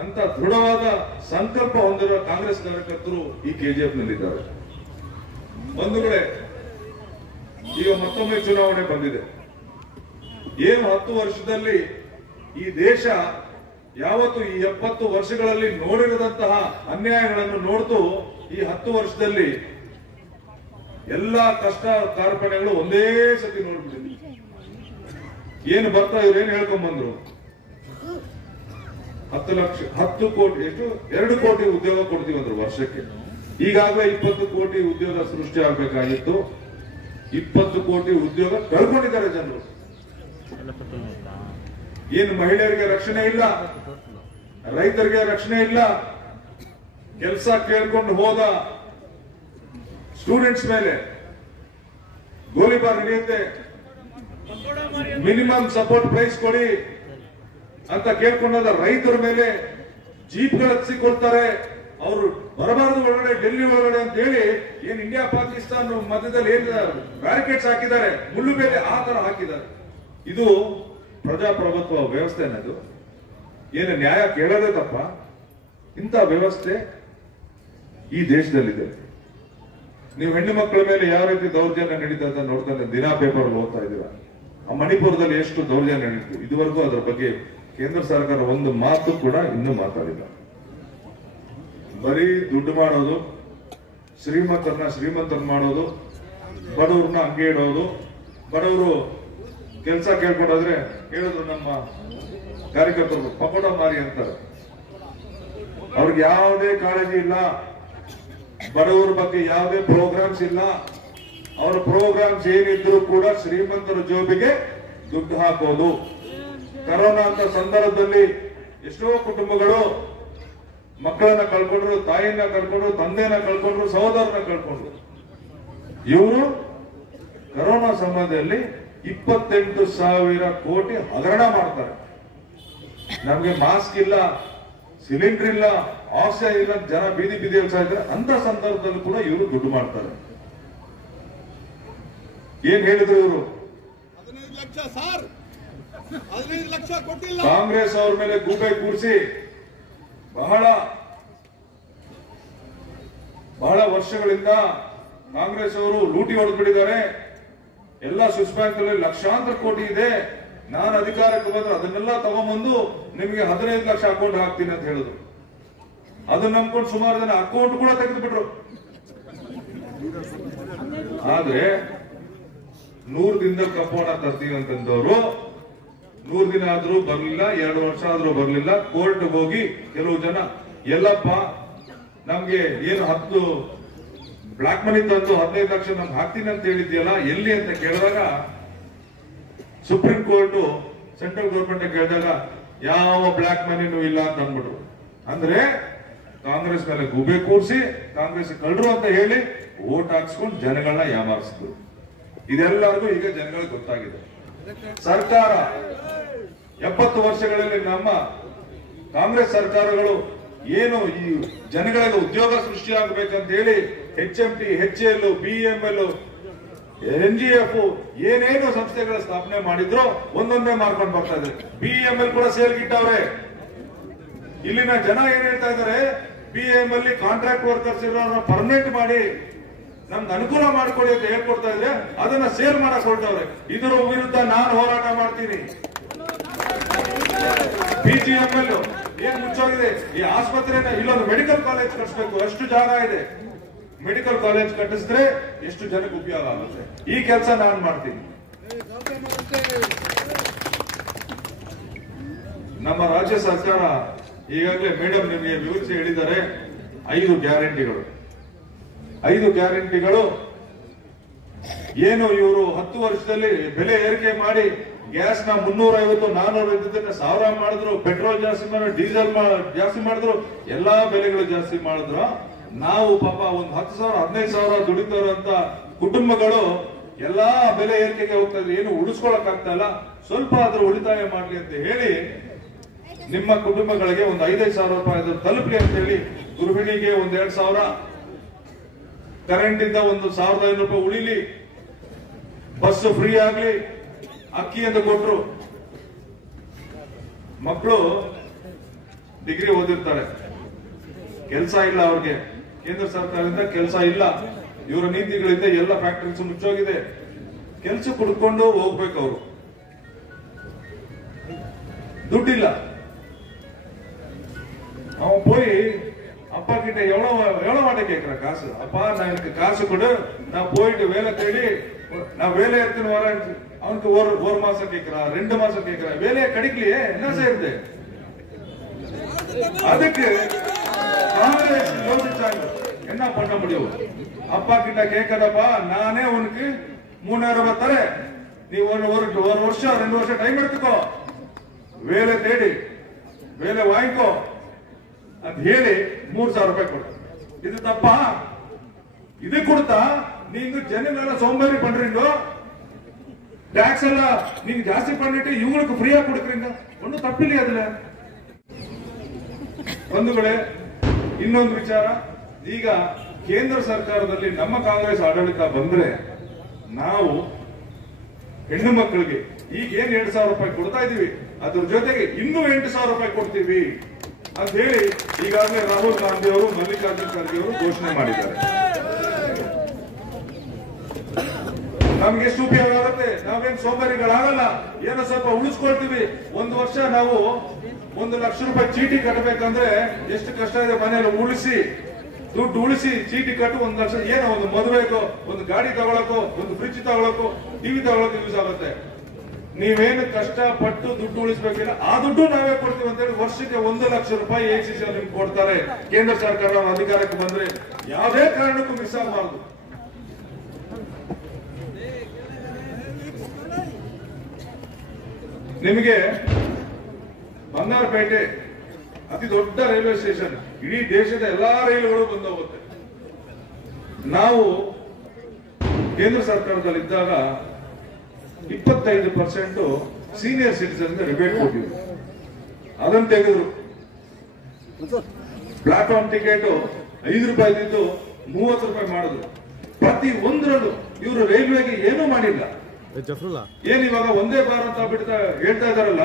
ಅಂತ ದೃಢವಾದ ಸಂಕಲ್ಪ ಹೊಂದಿರುವ ಕಾಂಗ್ರೆಸ್ ಕಾರ್ಯಕರ್ತರು ಈ ಕೆಜಿಎಫ್ ನಲ್ಲಿದ್ದಾರೆ. ಬಂಧುಗಳೇ, ಈಗ ಮತ್ತೊಮ್ಮೆ ಚುನಾವಣೆ ಬಂದಿದೆ. ಏನು 10 ವರ್ಷದಲ್ಲಿ ಈ ದೇಶ ಯಾವತ್ತು ಈ 70 ವರ್ಷಗಳಲ್ಲಿ ನೋಡಿರದಂತಹ ಅನ್ಯಾಯಗಳನ್ನು ನೋಡ್ತು ಈ 10 ವರ್ಷದಲ್ಲಿ ಎಲ್ಲಾ ಕಷ್ಟ ಕಾರ್ಪಣ್ಯಗಳು ಒಂದೇ ಸತಿ ನೋಡ್ಬಿಟ್ಟಿದ್ವಿ. ಏನು ಬರ್ತಾ ಇವ್ರು ಏನ್ ಹೇಳ್ಕೊಂಡ್ ಬಂದ್ರು? 10 ಕೋಟಿ ಎಷ್ಟು 2 ಕೋಟಿ ಉದ್ಯೋಗ ಕೊಡ್ತೀವಿ ಅಂದ್ರು ವರ್ಷಕ್ಕೆ. ಈಗಾಗಲೇ 20 ಕೋಟಿ ಉದ್ಯೋಗ ಸೃಷ್ಟಿ ಆಗ್ಬೇಕಾಗಿತ್ತು. 20 ಕೋಟಿ ಉದ್ಯೋಗ ಕಳ್ಕೊಂಡಿದ್ದಾರೆ ಜನರು. ಏನು ಮಹಿಳೆಯರಿಗೆ ರಕ್ಷಣೆ ಇಲ್ಲ, ರೈತರಿಗೆ ರಕ್ಷಣೆ ಇಲ್ಲ, ಕೆಲಸ ಕೇಳ್ಕೊಂಡು ಹೋದ ಸ್ಟೂಡೆಂಟ್ಸ್ ಮೇಲೆ ಗೋಲಿಬಾರ್ ನಡೆಯುತ್ತೆ. ಮಿನಿಮಮ್ ಸಪೋರ್ಟ್ ಪ್ರೈಸ್ ಕೊಡಿ ಅಂತ ಕೇಳ್ಕೊಂಡಾದ ರೈತರ ಮೇಲೆ ಜೀಪ್ಗಳು ಹಚ್ಚಿಕೊಳ್ತಾರೆ. ಅವರು ಬರಬಾರದು ಒಳಗಡೆ, ಡೆಲ್ಲಿ ಒಳಗಡೆ ಅಂತ ಹೇಳಿ ಏನ್ ಇಂಡಿಯಾ ಪಾಕಿಸ್ತಾನ ಮಧ್ಯದಲ್ಲಿ ಏನ್ ಬ್ಯಾರಿಕೇಡ್ಸ್ ಹಾಕಿದ್ದಾರೆ, ಮುಳ್ಳು ಬೇಲೆ ಆ ತರ ಹಾಕಿದ್ದಾರೆ. ಇದು ಪ್ರಜಾಪ್ರಭುತ್ವ ವ್ಯವಸ್ಥೆ ಅನ್ನೋದು ಏನು ನ್ಯಾಯ ಕೇಳೋದೇ ತಪ್ಪ? ಇಂಥ ವ್ಯವಸ್ಥೆ ಈ ದೇಶದಲ್ಲಿದೆ. ನೀವು ಹೆಣ್ಣು ಮಕ್ಕಳ ಮೇಲೆ ಯಾವ ರೀತಿ ದೌರ್ಜನ್ಯ ನಡೀತಾ ಅಂತ ನೋಡ್ತಾ ದಿನಾ ಪೇಪರ್ ಓದ್ತಾ ಇದ್ದೀರಾ. ಆ ಮಣಿಪುರದಲ್ಲಿ ಎಷ್ಟು ದೌರ್ಜನ್ಯ ನಡೀತು, ಇದುವರೆಗೂ ಅದರ ಬಗ್ಗೆ ಕೇಂದ್ರ ಸರ್ಕಾರ ಒಂದು ಮಾತು ಕೂಡ ಇನ್ನೂ ಮಾತಾಡಿಲ್ಲ. ಬರೀ ದುಡ್ಡು ಮಾಡೋದು, ಶ್ರೀಮಂತರನ್ನ ಮಾಡೋದು, ಬಡವ್ರನ್ನ ಹಂಗೆ ಇಡೋದು. ಬಡವರು ಕೆಲಸ ಕೇಳ್ಕೊಂಡೋದ್ರೆ ಹೇಳಿದ್ರು ನಮ್ಮ ಕಾರ್ಯಕರ್ತರು ಪಕೋಡ ಮಾರಿ ಅಂತಾರೆ. ಅವ್ರಿಗೆ ಯಾವುದೇ ಕಾಳಜಿ ಇಲ್ಲ, ಬಡವರ ಬಗ್ಗೆ ಯಾವುದೇ ಪ್ರೋಗ್ರಾಮ್ಸ್ ಇಲ್ಲ. ಅವರ ಪ್ರೋಗ್ರಾಮ್ಸ್ ಏನಿದ್ರು ಕೂಡ ಶ್ರೀಮಂತರ ಜೋಬಿಗೆ ದುಡ್ಡು ಹಾಕೋದು. ಕರೋನಾ ಅಂತ ಸಂದರ್ಭದಲ್ಲಿ ಎಷ್ಟೋ ಕುಟುಂಬಗಳು ಮಕ್ಕಳನ್ನ ಕಳ್ಕೊಂಡ್ರು, ತಾಯಿಯನ್ನ ಕಳ್ಕೊಂಡ್ರು, ತಂದೆಯನ್ನ ಕಳ್ಕೊಂಡ್ರು, ಸಹೋದರನ ಕಳ್ಕೊಂಡ್ರು. ಇವರು ಕರೋನಾ ಸಮಯದಲ್ಲಿ 28,000 ಕೋಟಿ ಹಗರಣ ಮಾಡ್ತಾರೆ. ನಮ್ಗೆ ಮಾಸ್ಕ್ ಇಲ್ಲ, ಸಿಲಿಂಡರ್ ಇಲ್ಲ, ಆಕ್ಸಿಜನ್ ಇಲ್ಲ, ಜನ ಬೀದಿ ಬೀದಿಯಲ್ಲಿ ಸಾಯ್ತಾರೆ. ಅಂತ ಸಂದರ್ಭದಲ್ಲಿ ಕೂಡ ಇವರು ದುಡ್ಡು ಮಾಡ್ತಾರೆ. ಏನ್ ಹೇಳಿದ್ರು ಇವರು? 15 ಲಕ್ಷ ಸರ್, 15 ಲಕ್ಷ ಕೊಟ್ಟಿಲ್ಲ. ಕಾಂಗ್ರೆಸ್ ಅವ್ರ ಮೇಲೆ ಗೂಬೆ ಕೂರಿಸಿ ಬಹಳ ವರ್ಷಗಳಿಂದ ಕಾಂಗ್ರೆಸ್ ಅವರು ಲೂಟಿ ಹೊಡೆದ್ಬಿಟ್ಟಿದ್ದಾರೆ. ಎಲ್ಲ ಸ್ವಿಸ್ ಬ್ಯಾಂಕ್ ಅಲ್ಲಿ ಲಕ್ಷಾಂತರ ಕೋಟಿ ಇದೆ, ನಾನು ಅಧಿಕಾರಕ್ಕೆ ಬಂದ್ರೆ ಅದನ್ನೆಲ್ಲ ತಗೊಂಡ್ಬಂದು ನಿಮಗೆ 15 ಲಕ್ಷ ಅಕೌಂಟ್ ಹಾಕ್ತೀನಿ ಅಂತ ಹೇಳಿದ್ರು. ಅದನ್ನ ನಂಬ್ಕೊಂಡು ಸುಮಾರು ಜನ ಅಕೌಂಟ್ ಕೂಡ ತೆಗೆದು ಬಿಟ್ರು. ಆದ್ರೆ 100 ದಿನದಲ್ಲಿ ಕಪ್ಪೋಣ ತರ್ತೀವಿ ಅಂತಂದವರು 100 ದಿನ ಆದ್ರೂ ಬರ್ಲಿಲ್ಲ, 2 ವರ್ಷ ಆದ್ರೂ ಬರ್ಲಿಲ್ಲ. ಕೋರ್ಟ್ ಹೋಗಿ ಕೆಲವು ಜನ ಎಲ್ಲಪ್ಪ ನಮ್ಗೆ ಏನು 10 ಬ್ಲಾಕ್ ಮನಿ ತಂದು 15 ಲಕ್ಷ ನಮ್ಗೆ ಹಾಕ್ತೀನಿ ಅಂತ ಹೇಳಿದ್ಯಲ್ಲ, ಎಲ್ಲಿ ಅಂತ ಕೇಳಿದಾಗ ಸುಪ್ರೀಂ ಕೋರ್ಟ್ ಸೆಂಟ್ರಲ್ ಗವರ್ಮೆಂಟ್ ಕೇಳಿದಾಗ ಯಾವ ಬ್ಲಾಕ್ ಮನಿನೂ ಇಲ್ಲ ಅಂತ ಅಂದ್ಬಿಟ್ರು. ಅಂದ್ರೆ ಕಾಂಗ್ರೆಸ್ ಮೇಲೆ ಗುಬೆ ಕೂರಿಸಿ ಕಾಂಗ್ರೆಸ್ ಕಳ್ಳರು ಅಂತ ಹೇಳಿ ವೋಟ್ ಹಾಕ್ಸ್ಕೊಂಡು ಜನಗಳನ್ನ ಯಾಮಾರಿಸಿದ್ರು. ಇದೆಲ್ಲರಿಗೂ ಈಗ ಜನಗಳಿಗೆ ಗೊತ್ತಾಗಿದೆ. ಸರ್ಕಾರ 70 ವರ್ಷಗಳಲ್ಲಿ ನಮ್ಮ ಕಾಂಗ್ರೆಸ್ ಸರ್ಕಾರಗಳು ಏನು ಈ ಜನಗಳಿಗೆ ಉದ್ಯೋಗ ಸೃಷ್ಟಿ ಆಗಬೇಕಂತ ಹೇಳಿ HMT, HAL, BML, NGF ಏನೇನು ಸಂಸ್ಥೆಗಳ ಸ್ಥಾಪನೆ ಮಾಡಿದ್ರು ಒಂದೊಂದೇ ಮಾರ್ಕೊಂಡು ಬರ್ತಾ ಇದ್ದಾರೆ. BML ಕೂಡ ಸೇಲ್ಗಿಟ್ಟವ್ರೆ. ಇಲ್ಲಿನ ಜನ ಏನ್ ಹೇಳ್ತಾ ಇದಾರೆ, BML ಕಾಂಟ್ರಾಕ್ಟ್ ವರ್ಕರ್ಸ್ ಇರೋರನ್ನ ಪರ್ಮನೆಂಟ್ ಮಾಡಿ ನಮ್ಗೆ ಅನುಕೂಲ ಮಾಡ್ಕೊಡಿ ಅಂತ ಹೇಳ್ಕೊಡ್ತಾ ಇದ್ರೆ ಅದನ್ನ ಸೇಲ್ ಮಾಡಕ್ ಹೊರಟವ್ರೆ. ಇದರ ವಿರುದ್ಧ ನಾನು ಹೋರಾಟ ಮಾಡ್ತೀನಿ. BGML ಏನ್ ಮುಚ್ಚೋಗಿದೆ, ಈ ಆಸ್ಪತ್ರೆನ ಇಲ್ಲೊಂದು ಮೆಡಿಕಲ್ ಕಾಲೇಜ್ ಕಟ್ಟಿಸ್ಬೇಕು. ಎಷ್ಟು ಜಾಗ ಇದೆ, ಮೆಡಿಕಲ್ ಕಾಲೇಜ್ ಕಟ್ಟಿಸಿದ್ರೆ ಎಷ್ಟು ಜನಕ್ಕೆ ಉಪಯೋಗ ಆಗುತ್ತೆ. ಈ ಕೆಲಸ ನಾನು ಮಾಡ್ತೀನಿ. ನಮ್ಮ ರಾಜ್ಯ ಸರ್ಕಾರ ಈಗಾಗಲೇ ಮೇಡಮ್ ನಿಮಗೆ ವಿವರಿಸಿ ಹೇಳಿದ್ದಾರೆ 5 ಗ್ಯಾರಂಟಿಗಳು. 5 ಗ್ಯಾರಂಟಿಗಳು ಏನು ಇವರು 10 ವರ್ಷದಲ್ಲಿ ಬೆಲೆ ಏರಿಕೆ ಮಾಡಿ ಗ್ಯಾಸ್ ನ 350 400 ಇದ್ದದನ್ನ 1000 ಮಾಡಿದ್ರು, ಪೆಟ್ರೋಲ್ ಜಾಸ್ತಿ ಮಾಡಿದ್ರು, ಡೀಸೆಲ್ ಜಾಸ್ತಿ ಮಾಡಿದ್ರು, ಎಲ್ಲಾ ಬೆಲೆಗಳು ಜಾಸ್ತಿ ಮಾಡಿದ್ರು. ನಾವು ಪಾಪ ಒಂದು 10,000 15,000 ದುಡಿತಾರಂತ ಕುಟುಂಬಗಳು ಎಲ್ಲಾ ಬೆಲೆ ಏರಿಕೆಗೆ ಹೋಗ್ತಾ ಇದ್ರೆ ಏನು ಉಳಿಸ್ಕೊಳಕ್ ಆಗ್ತಾ ಇಲ್ಲ. ಸ್ವಲ್ಪ ಆದ್ರೂ ಉಳಿತಾಯ ಮಾಡ್ಲಿ ಅಂತ ಹೇಳಿ ನಿಮ್ಮ ಕುಟುಂಬಗಳಿಗೆ ಒಂದು 5,000 ರೂಪಾಯಿ ತಲುಪಲಿ ಅಂತ ಹೇಳಿ ಗೃಹಿಣಿಗೆ ಒಂದು 2,000, ಕರೆಂಟ್ ಇಂದ ಒಂದು 1,500 ರೂಪಾಯಿ ಉಳಿಲಿ, ಬಸ್ ಫ್ರೀ ಆಗ್ಲಿ, ಅಕ್ಕಿ ಅಂತ ಕೊಟ್ರು. ಮಕ್ಕಳು ಡಿಗ್ರಿ ಓದಿರ್ತಾರೆ, ಕೆಲಸ ಇಲ್ಲ ಅವ್ರಿಗೆ, ಕೇಂದ್ರ ಸರ್ಕಾರದಿಂದ ಕೆಲಸ ಇಲ್ಲ, ಇವರ ನೀತಿಗಳಿಂದ ಎಲ್ಲ ಫ್ಯಾಕ್ಟರೀಸ್ ಮುಚ್ಚೋಗಿದೆ, ಕೆಲಸ ಕುಡ್ಕೊಂಡು ಹೋಗ್ಬೇಕು ಅವರು, ದುಡ್ಡಿಲ್ಲ. அவன் போய் அப்பா கிட்ட எவ்வளவு வாட்ட கேட்கிறான் காசு. அப்பா நான் எனக்கு காசு கொடு, நான் போயிட்டு வேலை தேடி நான் வேலை எடுத்துன்னு வரேன். அவனுக்கு ஒரு மாசம் கேட்கிறான், 2 மாசம் கேட்கிறான், வேலையை கிடைக்கலையே, என்ன செய்யறது? அதுக்கு காங்கிரஸ் யோசிச்சாங்க என்ன பண்ண முடியும். அப்பா கிட்ட கேட்காதப்பா, நானே உனக்கு 3000 ரூபாய் தரேன், நீ ஒரு வருஷம் 2 வருஷம் டைம் எடுத்துக்கோ, வேலை தேடி வேலை வாங்கிக்கோ ಅಂತ ಹೇಳಿ 3,000 ರೂಪಾಯಿ ಕೊಡ. ಇದು ತಪ್ಪಾ? ಇದು ಕೊಡ್ತಾ நீங்க ಜನನೆಲ್ಲ ಸೋಂಬೇರಿ பண்றீங்க, ಟ್ಯಾಕ್ಸ್ ಎಲ್ಲ நீங்க ಜಾಸ್ತಿ பண்ணிட்டு ಇವ್ங்களுக்கு ಫ್ರೀ ಆಗಿ ಕೊಡ್ತೀங்க, ಒಂದು ತಪ್ಪಿಲ್ಲ ಅದಲ್ಲ. ಬಂಧುಗಳೇ, ಇನ್ನೊಂದು ವಿಚಾರ, ಈಗ ಕೇಂದ್ರ ಸರ್ಕಾರದಲ್ಲಿ ನಮ್ಮ ಕಾಂಗ್ರೆಸ್ ಆಡಳಿತ ಬಂದ್ರೆ ನಾವು ಹೆಣ್ಣು ಮಕ್ಕಳಿಗೆ ಈಗ ಏನ್ 2,000 ರೂಪಾಯಿ ಕೊಡ್ತಾ ಇದೀವಿ, ಅದ್ರ ಜೊತೆಗೆ ಇನ್ನೂ 8,000 ರೂಪಾಯಿ ಕೊಡ್ತೀವಿ ಅಂತ ಹೇಳಿ ಈಗಾಗಲೇ ರಾಹುಲ್ ಗಾಂಧಿ ಅವರು, ಮಲ್ಲಿಕಾರ್ಜುನ್ ಖರ್ಗೆ ಅವರು ಘೋಷಣೆ ಮಾಡಿದ್ದಾರೆ. ನಮ್ಗೆ ಎಷ್ಟು ಉಪಯೋಗ ಆಗುತ್ತೆ, ನಾವೇನ್ ಸೋಂಬೇರಿಗಳಾಗಲ್ಲ, ಏನೋ ಸ್ವಲ್ಪ ಉಳಿಸ್ಕೊಳ್ತೀವಿ. ಒಂದು ವರ್ಷ ನಾವು 1 ಲಕ್ಷ ರೂಪಾಯಿ ಚೀಟಿ ಕಟ್ಟಬೇಕಂದ್ರೆ ಎಷ್ಟು ಕಷ್ಟ ಇದೆ. ಮನೆಯಲ್ಲಿ ಉಳಿಸಿ ದುಡ್ಡು ಉಳಿಸಿ ಚೀಟಿ ಕಟ್ಟು 1 ಲಕ್ಷ, ಏನೋ ಒಂದು ಮದುವೆಗೋ, ಒಂದು ಗಾಡಿ ತಗೊಳಕೋ, ಒಂದು ಫ್ರಿಡ್ಜ್ ತಗೊಳಕೋ, ಟಿವಿ ತಗೊಳಕೋ ಯೂಸ್ ಆಗುತ್ತೆ. ನೀವೇನು ಕಷ್ಟಪಟ್ಟು ದುಡ್ಡು ಉಳಿಸಬೇಕಿಲ್ಲ, ಆ ದುಡ್ಡು ನಾವೇ ಕೊಡ್ತೀವಿ ಅಂತ ಹೇಳಿ ವರ್ಷಕ್ಕೆ 1 ಲಕ್ಷ ರೂಪಾಯಿ ACC ನಿಮ್ಗೆ ಕೊಡ್ತಾರೆ. ಕೇಂದ್ರ ಸರ್ಕಾರ ಅಧಿಕಾರಕ್ಕೆ ಬಂದ್ರೆ ಯಾವುದೇ ಕಾರಣಕ್ಕೂ ಮಿಸ್ ಆಗಬಾರದು. ನಿಮಗೆ ಬಂಗಾರಪೇಟೆ ಅತಿ ದೊಡ್ಡ ರೈಲ್ವೆ ಸ್ಟೇಷನ್, ಇಡೀ ದೇಶದ ಎಲ್ಲಾ ರೈಲುಗಳು ಬಂದು ಹೋಗುತ್ತೆ. ನಾವು ಕೇಂದ್ರ ಸರ್ಕಾರದಲ್ಲಿದ್ದಾಗ 25% ಸೀನಿಯರ್ ಸಿಟಿಸನ್ ರಿಬೇಟ್ ಕೊಟ್ಟಿದ್ರು, ಅದನ್ನು ತೆಗೆದ್ರು. ಪ್ಲಾಟ್ಫಾರ್ಮ್ ಟಿಕೆಟ್ 5 ರೂಪಾಯಿ ಇದ್ದು 30 ರೂಪಾಯಿ ಮಾಡಿದ್ರು. ಪ್ರತಿ ಒಂದರಲ್ಲೂ ಇವರು ರೈಲ್ವೆಗೆ ಏನೂ ಮಾಡಿಲ್ಲ. ಏನ್ ಇವಾಗ ಒಂದೇ ಭಾರತ ಅಂತ ಹೇಳ್ತಾ ಇದಾರಲ್ಲ,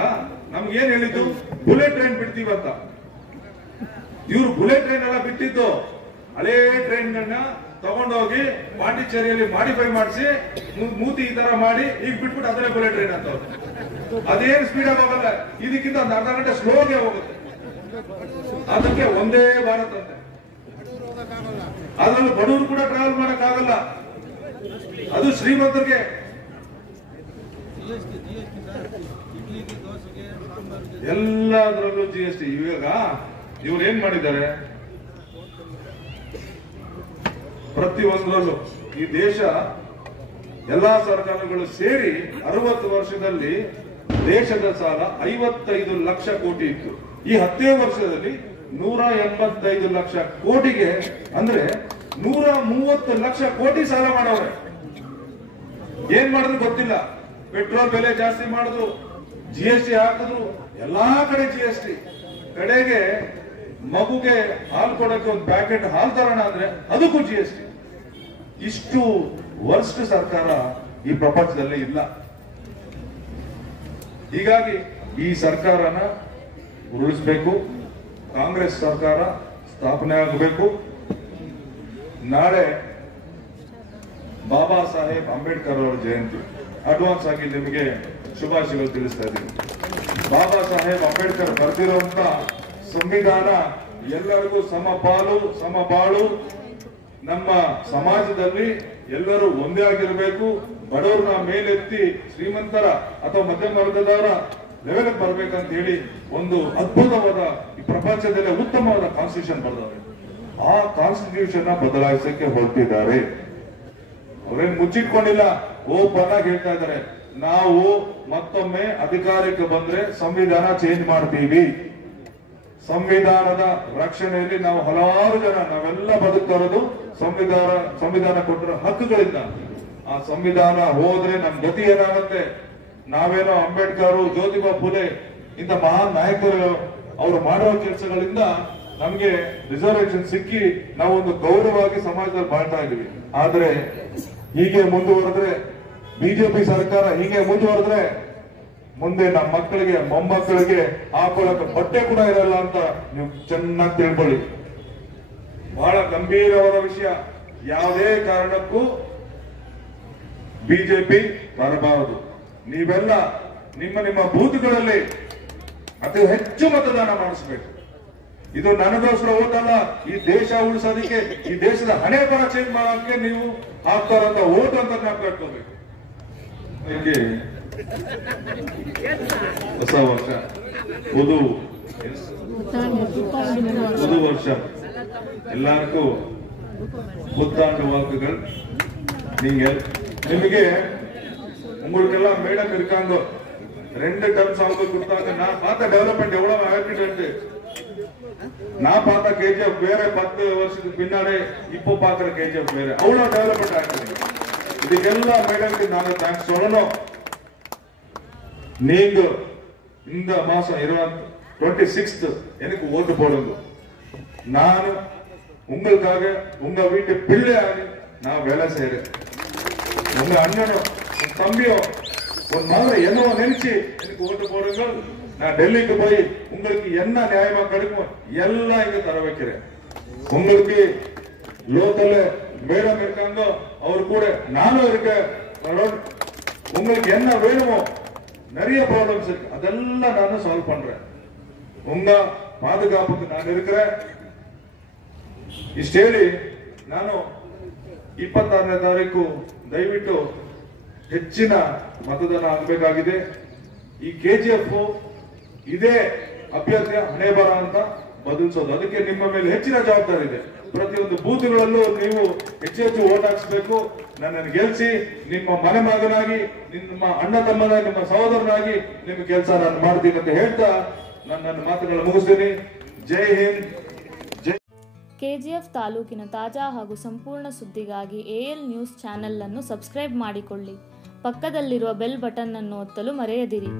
ನಮ್ಗೆ ಏನ್ ಹೇಳಿದ್ದು, ಬುಲೆಟ್ ಟ್ರೈನ್ ಬಿಡ್ತೀವಂತ. ಇವರು ಬುಲೆಟ್ ಟ್ರೈನ್ ಎಲ್ಲ ಬಿಟ್ಟಿದ್ದು ಹಳೇ ಟ್ರೈನ್ ಗಳನ್ನ ತಗೊಂಡೋಗಿ ಪಾಂಡಿಚೇರಿಯಲ್ಲಿ ಮಾಡಿಫೈ ಮಾಡಿಸಿ ಮೂತಿ ಈ ತರ ಮಾಡಿ ಈಗ ಬಿಟ್ಬಿಟ್ಟು ಅದನ್ನೇ ಬುಲೆಟ್ ಟ್ರೈನ್ ಅಂತ. ಅದೇನು ಸ್ಪೀಡ್ ಆಗಿ ಹೋಗಲ್ಲ, ಇದಕ್ಕಿಂತ ಒಂದು ಅರ್ಧ ಗಂಟೆ ಸ್ಲೋಗೆ ಹೋಗುತ್ತೆ. ಅದಕ್ಕೆ ಒಂದೇ ಭಾರತ ಅಂತೆ. ಅದ್ರಲ್ಲಿ ಬಡವರು ಕೂಡ ಟ್ರಾವೆಲ್ ಮಾಡಕ್ ಆಗಲ್ಲ, ಅದು ಶ್ರೀಮಂತರಿಗೆ. ಎಲ್ಲದರಲ್ಲೂ GST. ಇವಾಗ ಇವ್ರು ಏನ್ ಮಾಡಿದ್ದಾರೆ, ಪ್ರತಿಯೊಂದರಲ್ಲೂ ಈ ದೇಶ ಎಲ್ಲಾ ಸರ್ಕಾರಗಳು ಸೇರಿ 60 ವರ್ಷದಲ್ಲಿ ದೇಶದ ಸಾಲ 55 ಲಕ್ಷ ಕೋಟಿ ಇತ್ತು. ಈ 10 ವರ್ಷದಲ್ಲಿ 185 ಲಕ್ಷ ಕೋಟಿಗೆ, ಅಂದ್ರೆ 130 ಲಕ್ಷ ಕೋಟಿ ಸಾಲ ಮಾಡವ್ರೆ. ಏನ್ ಮಾಡಿದ್ರು ಗೊತ್ತಿಲ್ಲ. ಪೆಟ್ರೋಲ್ ಬೆಲೆ ಜಾಸ್ತಿ ಮಾಡಿದ್ರು, GST ಹಾಕಿದ್ರು, ಎಲ್ಲಾ ಕಡೆ GST. ಕಡೆಗೆ ಮಗುಗೆ ಹಾಲು ಕೊಡಕ್ಕೆ ಒಂದು ಪ್ಯಾಕೆಟ್ ಹಾಲು ತರೋಣ ಅಂದ್ರೆ ಅದಕ್ಕೂ GST. ಇಷ್ಟು ವರ್ಸ್ಟ್ ಸರ್ಕಾರ ಈ ಪ್ರಪಂಚದಲ್ಲಿ ಇಲ್ಲ. ಹೀಗಾಗಿ ಈ ಸರ್ಕಾರನ ಉರುಳಿಸಬೇಕು, ಕಾಂಗ್ರೆಸ್ ಸರ್ಕಾರ ಸ್ಥಾಪನೆ ಆಗಬೇಕು. ನಾಳೆ ಬಾಬಾ ಸಾಹೇಬ್ ಅಂಬೇಡ್ಕರ್ ಅವರ ಜಯಂತಿ. ಅಡ್ವಾನ್ಸ್ ಆಗಿ ನಿಮಗೆ ಶುಭಾಶಯಗಳು ತಿಳಿಸ್ತಾ ಇದ್ದೀನಿ. ಬಾಬಾ ಸಾಹೇಬ್ ಅಂಬೇಡ್ಕರ್ ಬರೆದಿರುವಂತ ಸಂವಿಧಾನ ಎಲ್ಲರಿಗೂ ಸಮಪಾಲು ಸಮಬಾಳು, ನಮ್ಮ ಸಮಾಜದಲ್ಲಿ ಎಲ್ಲರೂ ಒಂದೇ ಆಗಿರಬೇಕು, ಬಡವರನ್ನ ಮೇಲೆತ್ತಿ ಶ್ರೀಮಂತರ ಅಥವಾ ಮಧ್ಯಮ ವರ್ಗದವರ ಲೆವೆಲ್ ಬರ್ಬೇಕಂತ ಹೇಳಿ ಒಂದು ಅದ್ಭುತವಾದ, ಈ ಪ್ರಪಂಚದಲ್ಲೇ ಉತ್ತಮವಾದ ಕಾನ್ಸ್ಟಿಟ್ಯೂಷನ್ ಬರೆದವರು. ಆ ಕಾನ್ಸ್ಟಿಟ್ಯೂಷನ್ ಬದಲಾಯಿಸಕ್ಕೆ ಹೊರಟಿದ್ದಾರೆ. ಅವ್ರೇನ್ ಮುಚ್ಚಿಟ್ಕೊಂಡಿಲ್ಲ, ಓಪನ್ ಆಗಿ ಹೇಳ್ತಾ ಇದ್ದಾರೆ, ನಾವು ಮತ್ತೊಮ್ಮೆ ಅಧಿಕಾರಕ್ಕೆ ಬಂದ್ರೆ ಸಂವಿಧಾನ ಚೇಂಜ್ ಮಾಡ್ತೀವಿ. ಸಂವಿಧಾನದ ರಕ್ಷಣೆಯಲ್ಲಿ ನಾವು ಹಲವಾರು ಜನ ನಾವೆಲ್ಲ ಬದುಕ್ತಾ ಇರೋದು ಸಂವಿಧಾನ ಕೊಟ್ಟಿರೋ ಹಕ್ಕುಗಳಿಂದ. ಆ ಸಂವಿಧಾನ ಹೋದ್ರೆ ನಮ್ ಗತಿ ಏನಾಗುತ್ತೆ? ನಾವೇನೋ ಅಂಬೇಡ್ಕರ್, ಜ್ಯೋತಿಬಾ ಫುಲೆ ಇಂಥ ಮಹಾನ್ ನಾಯಕರು ಅವರು ಮಾಡುವ ಕೆಲಸಗಳಿಂದ ನಮ್ಗೆ ರಿಸರ್ವೇಶನ್ ಸಿಕ್ಕಿ ನಾವೊಂದು ಗೌರವವಾಗಿ ಸಮಾಜದಲ್ಲಿ ಬಾಳ್ತಾ ಇದೀವಿ. ಆದ್ರೆ ಹೀಗೆ ಮುಂದುವರೆದ್ರೆ, ಬಿಜೆಪಿ ಸರ್ಕಾರ ಹೀಗೆ ಮುಂದುವರೆದ್ರೆ ಮುಂದೆ ನಮ್ಮ ಮಕ್ಕಳಿಗೆ ಮೊಮ್ಮಕ್ಕಳಿಗೆ ಹಾಕೊಳ್ಳಕ್ಕೆ ಬಟ್ಟೆ ಕೂಡ ಇರಲ್ಲ ಅಂತ ನೀವು ಚೆನ್ನಾಗಿ ತಿಳ್ಕೊಳ್ಳಿ. ಬಹಳ ಗಂಭೀರವಾದ ವಿಷಯ. ಯಾವುದೇ ಕಾರಣಕ್ಕೂ ಬಿಜೆಪಿ ಬರಬಾರದು. ನೀವೆಲ್ಲ ನಿಮ್ಮ ಬೂತ್ಗಳಲ್ಲಿ ಅತಿ ಹೆಚ್ಚು ಮತದಾನ ಮಾಡಿಸ್ಬೇಕು. ಇದು ನನಗೋಸ್ಕರ ಓಟಲ್ಲ, ಈ ದೇಶ ಉಳಿಸೋದಕ್ಕೆ, ಈ ದೇಶದ ಹಣೆ ಬರ ಚೇಂಜ್ ಮಾಡೋದಕ್ಕೆ ನೀವು ಹಾಕ್ತಾರಂತ ಓಟ್ ಅಂತ ಕಟ್ಕೋಬೇಕು. ಹೊಸ ವರ್ಷ, ಪುದು ವರ್ಷ, ಎಲ್ಲರಿಗೂ புத்தாண்டு வாக்குகள். நீங்கள் நிಮಗೆ உங்களுக்கெல்லாம் மேடம் இருக்காங்க, 2 டர்ம்ஸ் அவங்க கொடுத்தாங்க. நான் பார்த்த டெவலப்மெண்ட் எவ்வளவு ஆகிட்டு, நான் பார்த்த கேஜிஎஃப் வேற 10 வருஷத்துக்கு பின்னாடி இப்போ பார்க்கிற கேஜிஎஃப் வேற. அவ்வளவு டெவலப்மெண்ட் ஆகிட்டு. இதுக்கெல்லாம் மேடம்க்கு நாங்க தேங்க்ஸ் சொல்லணும். நீங்க இந்த மாசம் 26th எனக்கு ஓட்டு போடுங்க. நான் உங்களுக்காக உங்க வீட்டு பிள்ளையாக நான் வேலை செய்யறேன். உங்க அண்ணனோ உங்க தம்பியோ உன் மகனை என்னவோ நினைச்சு எனக்கு ஓட்டு போடுங்க. நான் டெல்லிக்கு போய் உங்களுக்கு என்ன நியாயமா கிடைக்கும் எல்லாம் இங்க தர வைக்கிறேன். உங்களுக்கு லோக்கல்ல மேடம் இருக்காங்க, அவரு கூட நானும் இருக்கேன். உங்களுக்கு என்ன வேணுமோ நிறைய ப்ராப்ளம்ஸ் இருக்கு, அதெல்லாம் நானும் சால்வ் பண்றேன். உங்க பாதுகாப்புக்கு நான் இருக்கிறேன். ಇಷ್ಟು ಹೇಳಿ ನಾನು 26ನೇ ತಾರೀಕು ದಯವಿಟ್ಟು ಹೆಚ್ಚಿನ ಮತದಾನ ಆಗಬೇಕಾಗಿದೆ. ಈ ಕೆಜಿಎಫ್ ಇದೇ ಅಭ್ಯರ್ಥಿಯ ಹಣೆ ಬರ ಅಂತ ಬದಲಿಸೋದು, ಅದಕ್ಕೆ ನಿಮ್ಮ ಮೇಲೆ ಹೆಚ್ಚಿನ ಜವಾಬ್ದಾರಿ ಇದೆ. ಪ್ರತಿಯೊಂದು ಬೂತ್ಗಳಲ್ಲೂ ನೀವು ಹೆಚ್ಚು ಓಟ್ ಹಾಕಿಸ್ಬೇಕು. ನನ್ನನ್ನು ಗೆಲ್ಸಿ ನಿಮ್ಮ ಮನೆ ಮಗನಾಗಿ, ನಿಮ್ಮ ಅಣ್ಣ ತಮ್ಮನಾಗಿ, ನಿಮ್ಮ ಸಹೋದರನಾಗಿ ನಿಮ್ಮ ಕೆಲಸ ನಾನು ಮಾಡ್ತೀನಿ ಅಂತ ಹೇಳ್ತಾ ನನ್ನ ಮಾತುಗಳನ್ನು ಮುಗಿಸ್ತೀನಿ. ಜೈ ಹಿಂದ್. ಕೆಜಿಎಫ್ ತಾಲೂಕಿನ ತಾಜಾ ಹಾಗೂ ಸಂಪೂರ್ಣ ಸುದ್ದಿಗಾಗಿ AL ನ್ಯೂಸ್ ಚಾನೆಲ್ ಅನ್ನು ಸಬ್ಸ್ಕ್ರೈಬ್ ಮಾಡಿಕೊಳ್ಳಿ. ಪಕ್ಕದಲ್ಲಿರುವ ಬೆಲ್ ಬಟನ್ ಅನ್ನು ಒತ್ತಲು ಮರೆಯದಿರಿ.